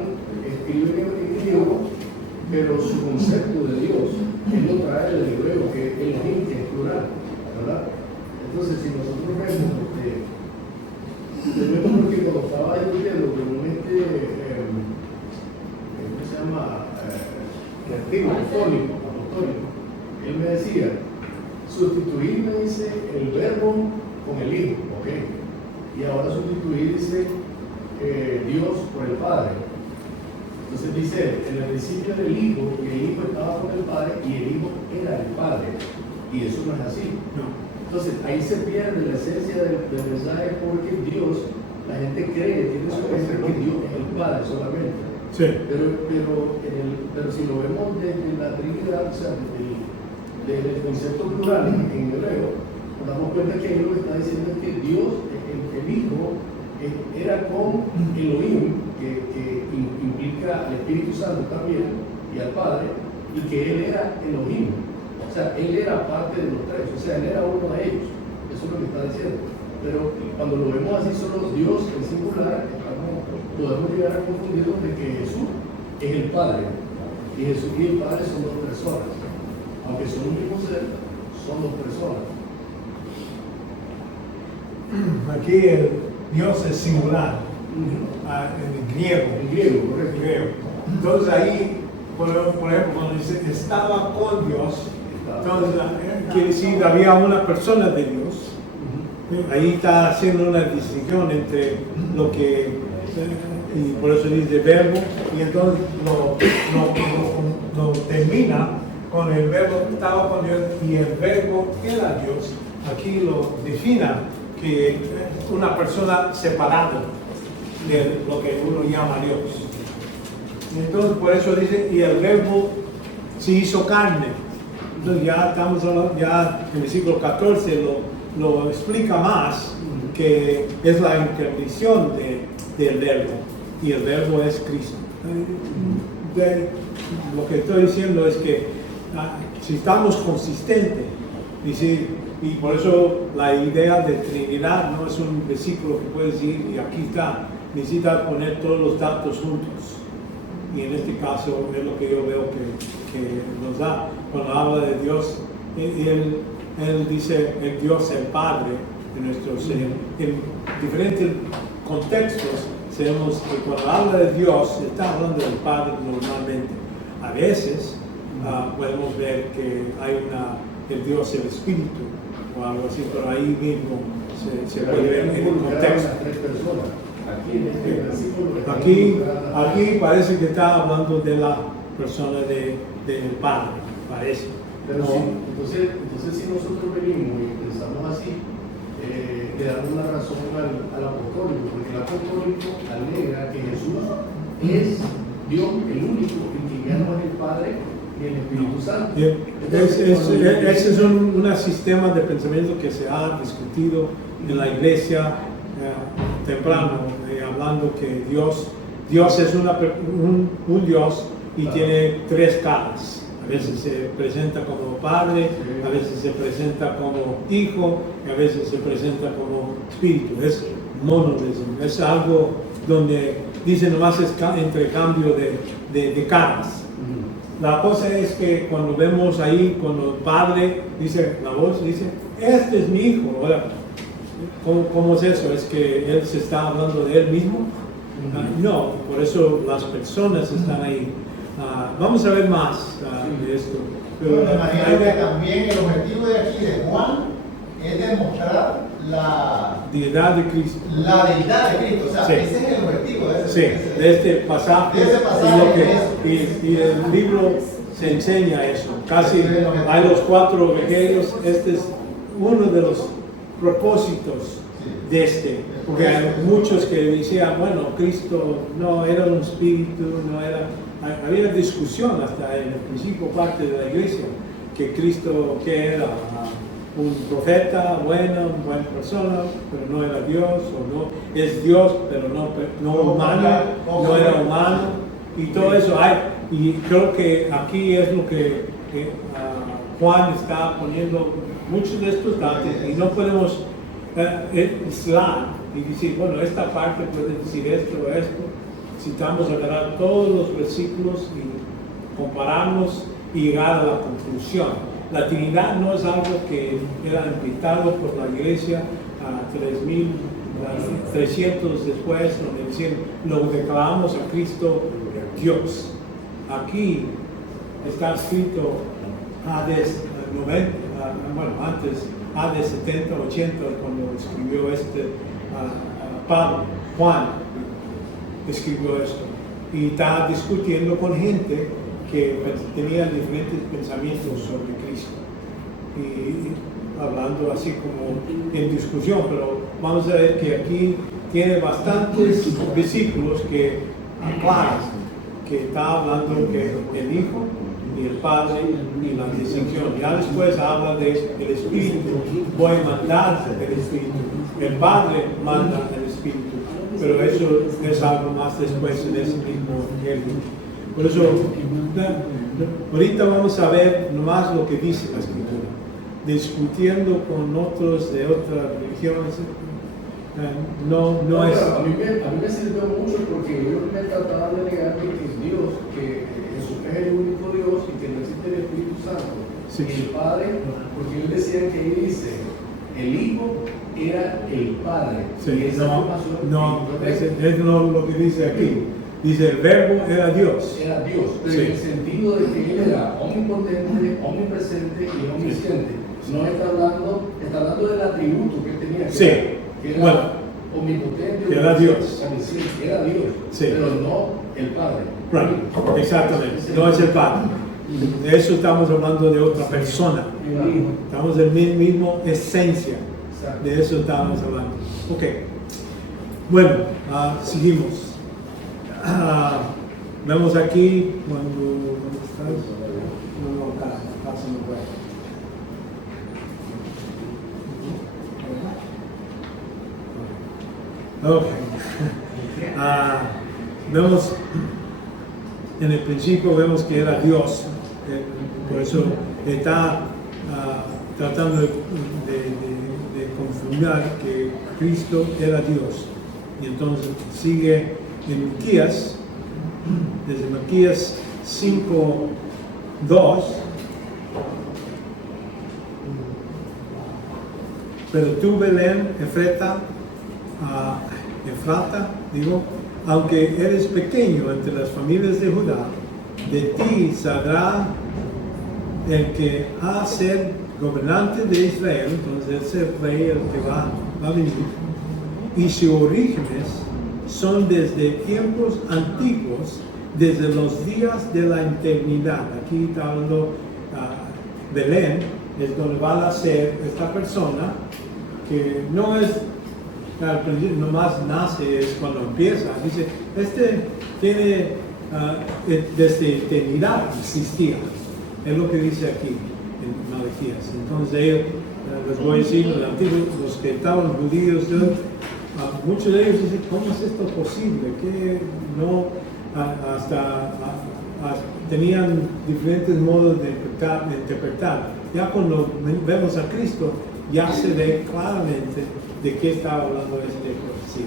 escribe en griego, pero su concepto de Dios él lo trae del hebreo, que es Elohim, que es plural, ¿verdad? Entonces, si nosotros vemos lo que cuando estaba discutiendo con ¿cómo se llama? Apostólico, él me decía, sustituir, me dice, el verbo con el hijo, ¿ok? Y ahora sustituir, dice, Dios por el Padre. Entonces dice, en el principio del hijo, y el hijo estaba con el Padre, y el hijo era el Padre. Y eso no es así. No. Entonces ahí se pierde la esencia del mensaje, porque Dios, la gente cree, tiene su mente que Dios es el Padre solamente. Sí. Pero si lo vemos desde la Trinidad, o sea, desde el concepto plural en hebreo, nos damos cuenta que él lo que está diciendo es que Dios, el Hijo, era con Elohim, que implica al Espíritu Santo también, y al Padre, y que él era Elohim. O sea, él era parte de los tres, o sea, él era uno de ellos. Eso es lo que está diciendo. Pero cuando lo vemos así, solo Dios en singular, podemos llegar a confundirnos de que Jesús es el Padre. Y Jesús y el Padre son dos personas. Aunque son un mismo ser, son dos personas. Aquí el Dios es singular, en griego. En griego, correcto. Griego. Entonces ahí, por ejemplo, cuando dice estaba con Dios, entonces quiere decir había una persona de Dios. Ahí está haciendo una distinción entre lo que, y por eso dice verbo, y entonces lo termina con el verbo estaba con Dios y el verbo era Dios. Aquí lo defina que es una persona separada de lo que uno llama Dios. Entonces por eso dice, y el verbo se hizo carne. Entonces ya estamos hablando, ya en el versículo 14 lo explica más, que es la encarnación del verbo, y el verbo es Cristo. Lo que estoy diciendo es que si estamos consistentes, y por eso la idea de Trinidad no es un versículo que puedes decir y aquí está, necesitas poner todos los datos juntos. Y en este caso es lo que yo veo que nos da. Cuando habla de Dios, él dice el Dios, el Padre de nuestro Señor. En diferentes contextos sabemos que cuando habla de Dios, está hablando del Padre normalmente. A veces podemos ver que hay el Dios, el Espíritu, o algo así, pero ahí mismo se puede ver en el contexto. Aquí parece que está hablando de la persona del Padre, parece. Pero ¿no? sí, entonces si nosotros venimos y pensamos así, le damos una razón al apostólico, porque el apostólico alega que Jesús es Dios, el único, y que ya no es el Padre y el Espíritu Santo. Ese es un sistema de pensamiento que se ha discutido en la iglesia temprano, hablando que Dios es un Dios y tiene tres caras. A veces se presenta como Padre, a veces se presenta como Hijo, y a veces se presenta como Espíritu. Es monoteísmo, es algo donde dice nomás es intercambio de caras. La cosa es que cuando vemos ahí, cuando el Padre dice, la voz dice, este es mi Hijo. Ahora, ¿cómo es eso? ¿Es que Él se está hablando de Él mismo? No, por eso las personas están ahí. Vamos a ver más de esto. Pero de manera que también el objetivo de aquí de Juan es demostrar la deidad de Cristo. La deidad de Cristo, o sea, Sí. ese es el objetivo de ese, De este pasaje. De ese pasaje, y el libro se enseña eso. Casi hay los 4 evangelios. Este es uno de los propósitos de este. Porque hay muchos que decían, bueno, Cristo no era un espíritu, no era. Había discusión hasta en el principio parte de la iglesia, que Cristo, ¿qué era? Un profeta, bueno, una buena persona, pero no era Dios, o no, es Dios, pero no humano, no era humano, y todo eso hay. Y creo que aquí es lo que Juan está poniendo muchos de estos datos, y no podemos aislar y decir, bueno, esta parte puede decir esto o esto. Necesitamos agarrar todos los versículos y compararlos y llegar a la conclusión. La Trinidad no es algo que era inventado por la iglesia a 300 después, donde decían, lo declaramos a Cristo Dios. Aquí está escrito antes, AD 70, 80, cuando escribió Juan escribió esto, y está discutiendo con gente que tenía diferentes pensamientos sobre Cristo, y hablando así como en discusión, pero vamos a ver que aquí tiene bastantes versículos que aclaran que está hablando que el Hijo y el Padre y la distinción. Ya después habla del Espíritu, voy a mandar el Espíritu, el Padre manda el Espíritu. Pero eso es algo más después en ese mismo evangelio. Por eso, ahorita vamos a ver nomás lo que dice la Escritura. Discutiendo con otros de otras religiones, no es... A mí me sirvió mucho porque ellos me trataban de negar que es Dios, que Jesús es el único Dios y que no existe el Espíritu Santo. Sí. Y el Padre, porque ellos decían que ahí dice, el Hijo era el Padre. Sí, es no lo que dice aquí. Dice el verbo era Dios. Era Dios, pero Sí. en el sentido de que Él era omnipotente, omnipresente y omnisciente. No está hablando del atributo que él tenía. Sí, Que era bueno, omnipotente, que era Dios. omnisciente, era Dios, Sí. pero no el Padre. Right. Exactamente, no es el Padre. De eso estamos hablando de otra persona. Estamos en la misma esencia. Exacto. De eso estábamos hablando. Ok. Bueno, seguimos. Vemos aquí ¿dónde estás? No, acá no puede. Ok. Vemos, en el principio vemos que era Dios, por eso está tratando de confirmar que Cristo era Dios. Y entonces sigue en Miqueas, desde Miqueas 5:2. Pero tú, Belén, Efrata, aunque eres pequeño entre las familias de Judá, de ti saldrá el que ha de ser gobernante de Israel, entonces es el rey el que va a venir, y sus orígenes son desde tiempos antiguos, desde los días de la eternidad. Aquí está hablando Belén, es donde va a nacer esta persona, que no es al principio, nomás nace, es cuando empieza. Dice, tiene desde eternidad existía. Es lo que dice aquí en Malaquías. Entonces les voy a decir, los que estaban judíos, muchos de ellos dicen, ¿cómo es esto posible? Que no, tenían diferentes modos de interpretar. Ya cuando vemos a Cristo, ya se ve claramente de qué está hablando este profecía.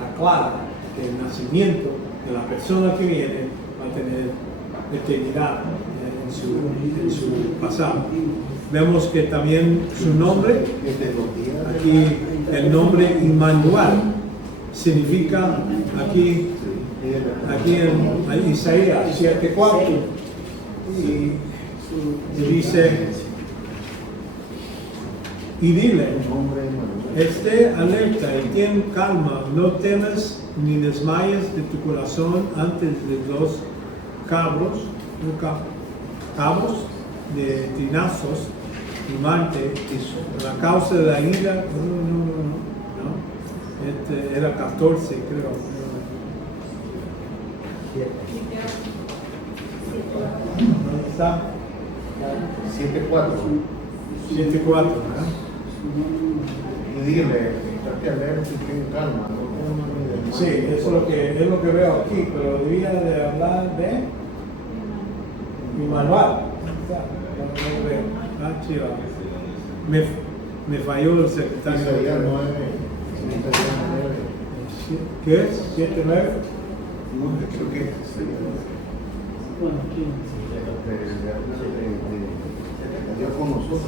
Aclara que el nacimiento de la persona que viene va a tener eternidad en su pasado. Vemos que también su nombre, aquí el nombre Immanuel, significa aquí en Isaías 7:4, y dice, y dile, esté alerta y ten calma, no temas ni desmayes de tu corazón antes de los cabos de tinazos y Marte, la causa de la ira, no. Era 14, creo. ¿Dónde está? 7:4. 7:4, ¿verdad? Y dile, estate alerta y ten calma. Sí, eso es lo que veo aquí, pero debía de hablar de Immanuel. No veo. Chiva. Me falló el secretario. Isaías 9. ¿Qué es? ¿7:9? No, creo que es Dios con nosotros,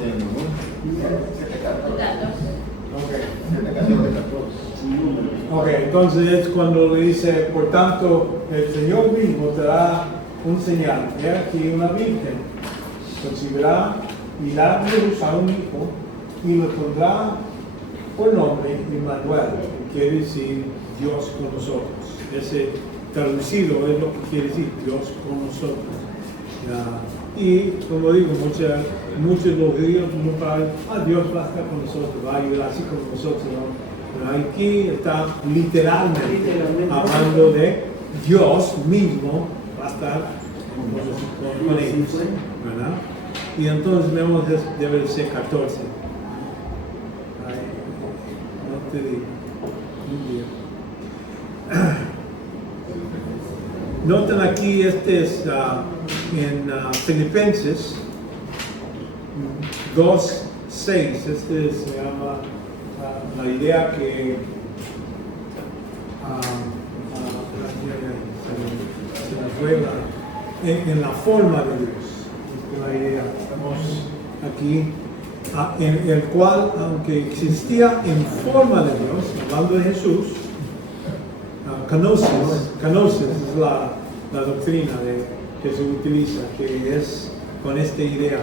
¿no? Ok, entonces es cuando le dice, por tanto, el Señor mismo te da un señal. He aquí una virgen concebirá y dará a luz a un hijo y le pondrá por nombre Immanuel, que quiere decir Dios con nosotros. Ese traducido es lo que quiere decir Dios con nosotros. Y como digo, muchos de los judíos Dios va a estar con nosotros, va a ayudar así como nosotros, ¿no? Pero aquí está literalmente hablando de Dios mismo va a estar con ellos, ¿verdad? Y entonces vemos, debe ser 14. No te digo. Noten aquí, este es en Filipenses 2:6. Este se llama la idea que se nos revela en la forma de Dios. Esta es la idea. Estamos aquí, en el cual, aunque existía en forma de Dios, hablando de Jesús, Kenosis es la doctrina que se utiliza, que es con esta idea.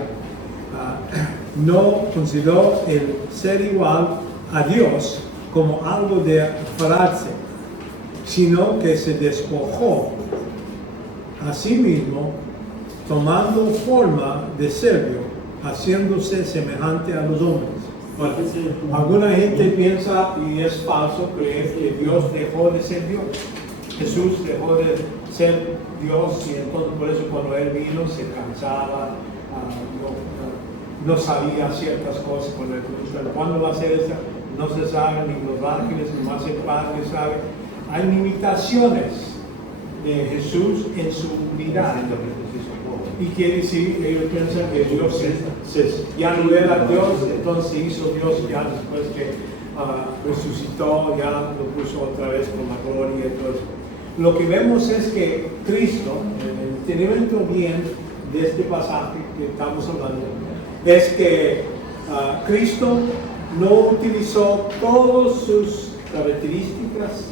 No consideró el ser igual a Dios como algo de aferrarse, sino que se despojó a sí mismo, tomando forma de servo, haciéndose semejante a los hombres. Bueno, alguna gente piensa, y es falso creer, que Dios dejó de ser Dios. Jesús dejó de ser Dios, y entonces por eso cuando Él vino se cansaba, no sabía ciertas cosas. Cuando va a ser esta, no se sabe, ni los ángeles, ni más el Padre sabe. Hay limitaciones de Jesús en su unidad. Y quiere decir, ellos piensan que Dios ya no era Dios, entonces hizo Dios ya después que resucitó, ya lo puso otra vez con la gloria y todo eso. Lo que vemos es que Cristo, en el entendimiento bien de este pasaje que estamos hablando, es que Cristo no utilizó todas sus características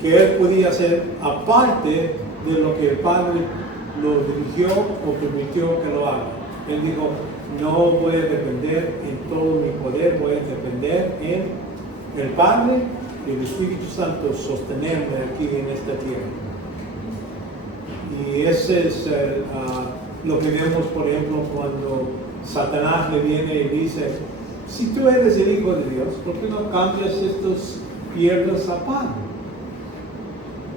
que Él podía hacer aparte de lo que el Padre lo dirigió o permitió que lo haga. Él dijo, no voy a depender en todo mi poder, voy a depender en el Padre y el Espíritu Santo sostenerme aquí en esta tierra. Y ese es lo que vemos, por ejemplo, cuando Satanás le viene y dice, si tú eres el Hijo de Dios, ¿por qué no cambias estos piedras a pan?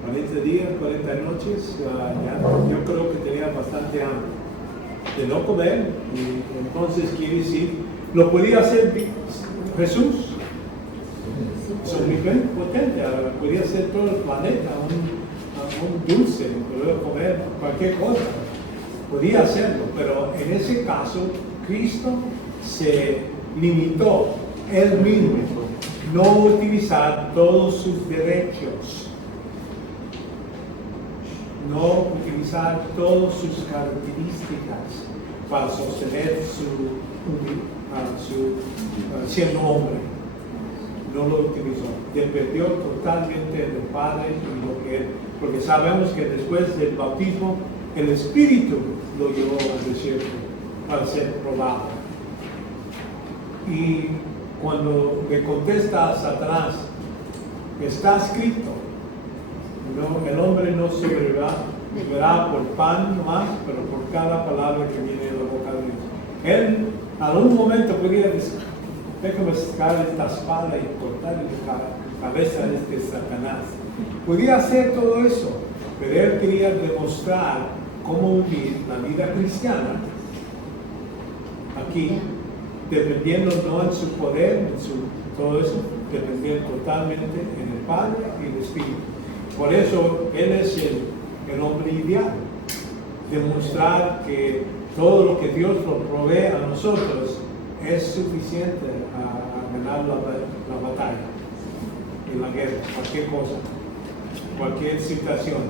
40 días, 40 noches, yo creo que tenía bastante hambre de no comer, y entonces quiere decir, lo podía hacer Jesús, es omnipotente, podía hacer todo el planeta, un dulce, podía comer cualquier cosa, podía hacerlo, pero en ese caso, Cristo se limitó él mismo, no utilizar todos sus derechos, no utilizar todas sus características para sostener siendo hombre. No lo utilizó. Dependió totalmente del Padre y lo que él, porque sabemos que después del bautismo el Espíritu lo llevó al desierto para ser probado. Y cuando le contesta a Satanás, está escrito, no, el hombre no se vivirá por pan nomás, pero por cada palabra que viene de la boca de Dios. Él, a algún momento podría decir, déjame sacar esta espada y cortar la cabeza de este Satanás. Podía hacer todo eso, pero él quería demostrar cómo vivir la vida cristiana aquí, dependiendo no en su poder, todo eso, dependiendo totalmente en el Padre y el Espíritu. Por eso Él es el hombre ideal, demostrar que todo lo que Dios nos provee a nosotros es suficiente a ganar la batalla, en la guerra, cualquier cosa, cualquier situación.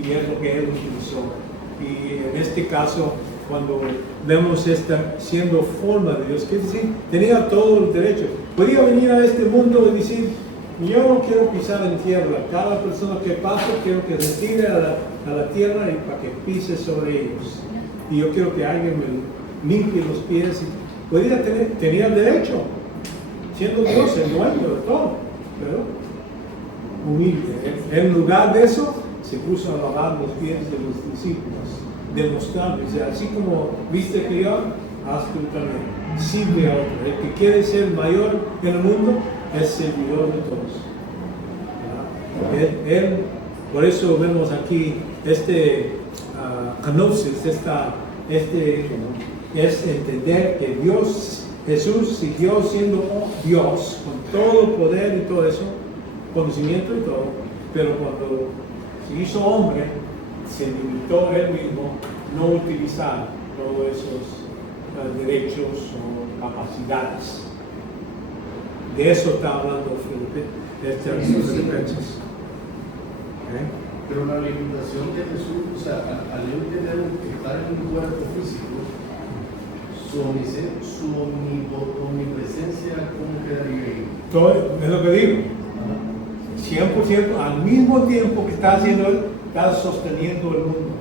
Y es lo que Él utilizó. Y en este caso, cuando vemos esta siendo forma de Dios, que decir, tenía todo el derecho. Podía venir a este mundo y decir, yo no quiero pisar en tierra, cada persona que pase quiero que retire a la tierra y para que pise sobre ellos. Y yo quiero que alguien me limpie los pies. Tenía derecho, siendo Dios el dueño de todo, pero humilde. En lugar de eso, se puso a lavar los pies de los discípulos, demostrando, así como viste que yo, haz tú también. Sirve a otro. El que quiere ser mayor en el mundo es servidor de todos. Él, por eso vemos aquí kenosis, es entender que Dios, Jesús siguió siendo Dios, con todo poder y todo eso, conocimiento y todo, pero cuando se hizo hombre, se limitó él mismo no utilizar todos esos derechos o capacidades. De eso está hablando Filipenses. Pero la limitación de Jesús, o sea, al él tener estar en un cuerpo físico, su omnipresencia, ¿cómo quedaría ahí? Todo es lo que digo. 100%, al mismo tiempo que está haciendo él, está sosteniendo el mundo.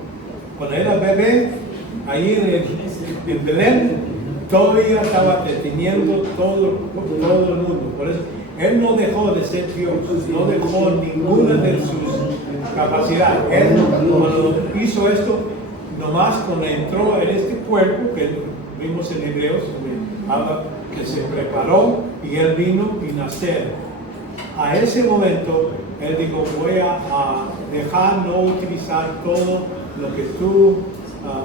Cuando era bebé, ahí en Belén, todavía estaba deteniendo todo el mundo. Por eso, él no dejó de ser Dios, no dejó ninguna de sus capacidades. Él, cuando hizo esto, nomás cuando entró en este cuerpo, que vimos en Hebreos, habla que se preparó y él vino y nacer. A ese momento, él dijo, voy a dejar no utilizar todo lo que tú,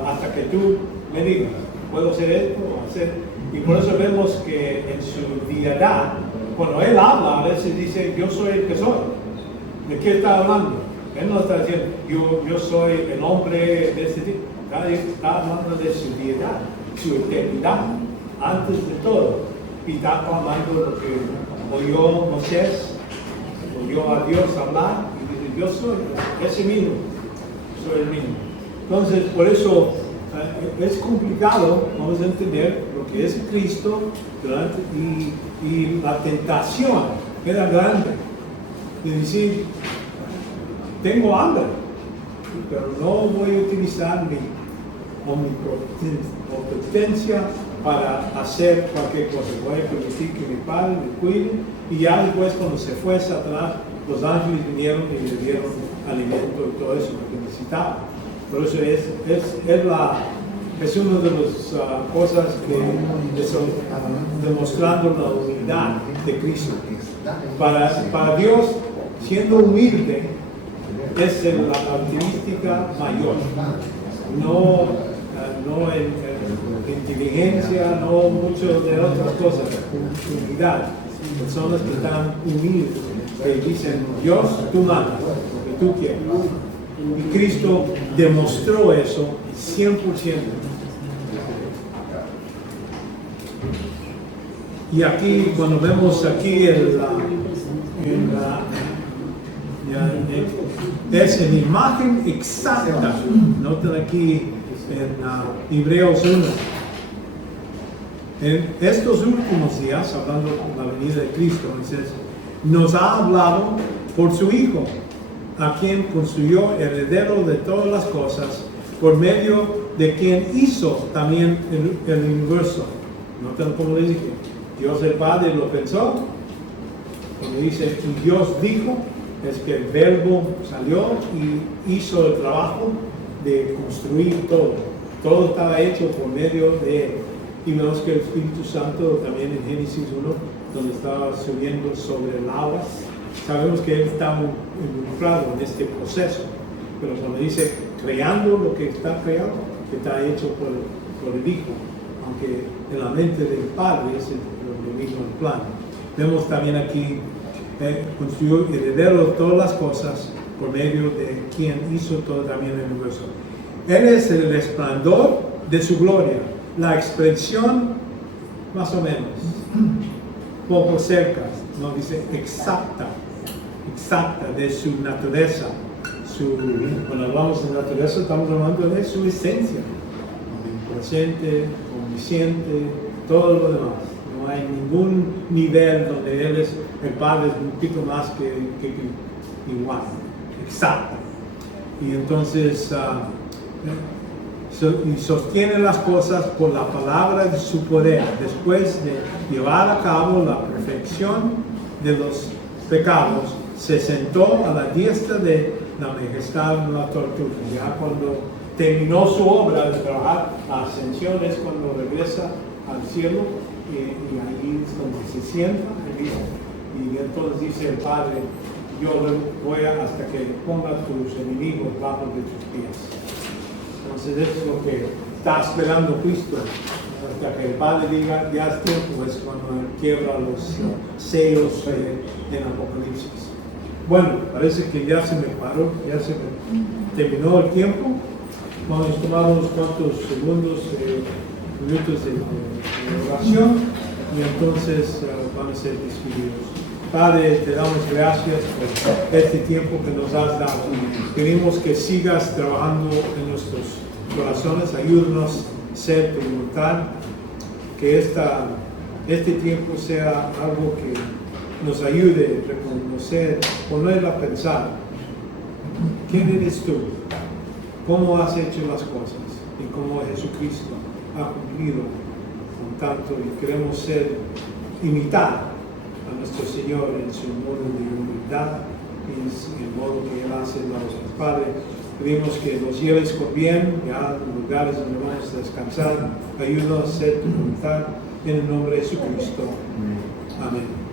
hasta que tú me digas, puedo hacer esto o hacer. Y por eso vemos que en su deidad, cuando Él habla, a veces dice, yo soy el que soy. ¿De qué está hablando? Él no está diciendo, yo soy el hombre de este tipo. Está hablando de su deidad, su eternidad, antes de todo. Y está hablando de lo que oyó Moisés, oyó a Dios hablar, y dice, yo soy ese mismo, soy el mismo. Entonces, por eso es complicado, vamos a entender lo que es Cristo, ¿verdad? Y la tentación era grande de decir, tengo hambre, pero no voy a utilizar mi omnipotencia para hacer cualquier cosa. Voy a permitir que mi padre me cuide. Y ya después, cuando se fue Satanás, los ángeles vinieron y le dieron alimento y todo eso que necesitaba. Por eso es una de las cosas que son demostrando la humildad de Cristo. Para Dios, siendo humilde, es la característica mayor. No en inteligencia, no mucho de otras cosas. Humildad. Personas que están humildes, que dicen, Dios, tú mandas lo que tú quieras. Y Cristo demostró eso 100%. Y aquí, cuando vemos aquí es en imagen exacta. Noten aquí en Hebreos 1. En estos últimos días, hablando de la venida de Cristo, nos ha hablado por su Hijo, a quien construyó heredero de todas las cosas, por medio de quien hizo también el universo. Noten cómo les dije, Dios el Padre lo pensó. Cuando dice, y Dios dijo, es que el verbo salió y hizo el trabajo de construir todo. Todo estaba hecho por medio de Él. Y vemos que el Espíritu Santo también en Génesis 1, donde estaba subiendo sobre el agua, sabemos que Él está involucrado en este proceso. Pero cuando dice creando lo que está creado, que está hecho por el Hijo, aunque en la mente del Padre es el mismo plan. Vemos también aquí, construyó heredero de todas las cosas por medio de quien hizo todo también el universo. Él es el resplandor de su gloria, la expresión más o menos, poco cerca, no dice exacta de su naturaleza. Cuando hablamos de naturaleza estamos hablando de su esencia, omnipresente, omnisciente, todo lo demás. No hay ningún nivel donde Él es, el Padre es un poquito más que igual, exacta. Y entonces, y sostiene las cosas por la palabra de su poder, después de llevar a cabo la perfección de los pecados, se sentó a la diestra de la majestad en la tortura. Ya cuando terminó su obra de trabajar, la ascensión es cuando regresa al cielo y ahí es donde se sienta y entonces dice el Padre, yo voy hasta que ponga tus enemigos bajo de tus pies. Entonces eso es lo que está esperando Cristo, hasta que el Padre diga, ya es tiempo, es cuando Él quiebra los sellos en Apocalipsis. Bueno, parece que ya se me paró, ya se me terminó el tiempo. Vamos a tomar unos cuantos segundos, minutos de oración y entonces van a ser despedidos. Padre, te damos gracias por este tiempo que nos has dado. Pedimos que sigas trabajando en nuestros corazones, ayúdanos a ser tu voluntad, que este tiempo sea algo que nos ayude a reconocer, poner a pensar, ¿quién eres tú? ¿Cómo has hecho las cosas? Y cómo Jesucristo ha cumplido con tanto y queremos imitar a nuestro Señor en su modo de humildad y en el modo que Él hace las cosas. Padre, pedimos que nos lleves con bien ya a lugares donde vamos a descansar. Ayúdanos a hacer tu voluntad en el nombre de Jesucristo. Amén.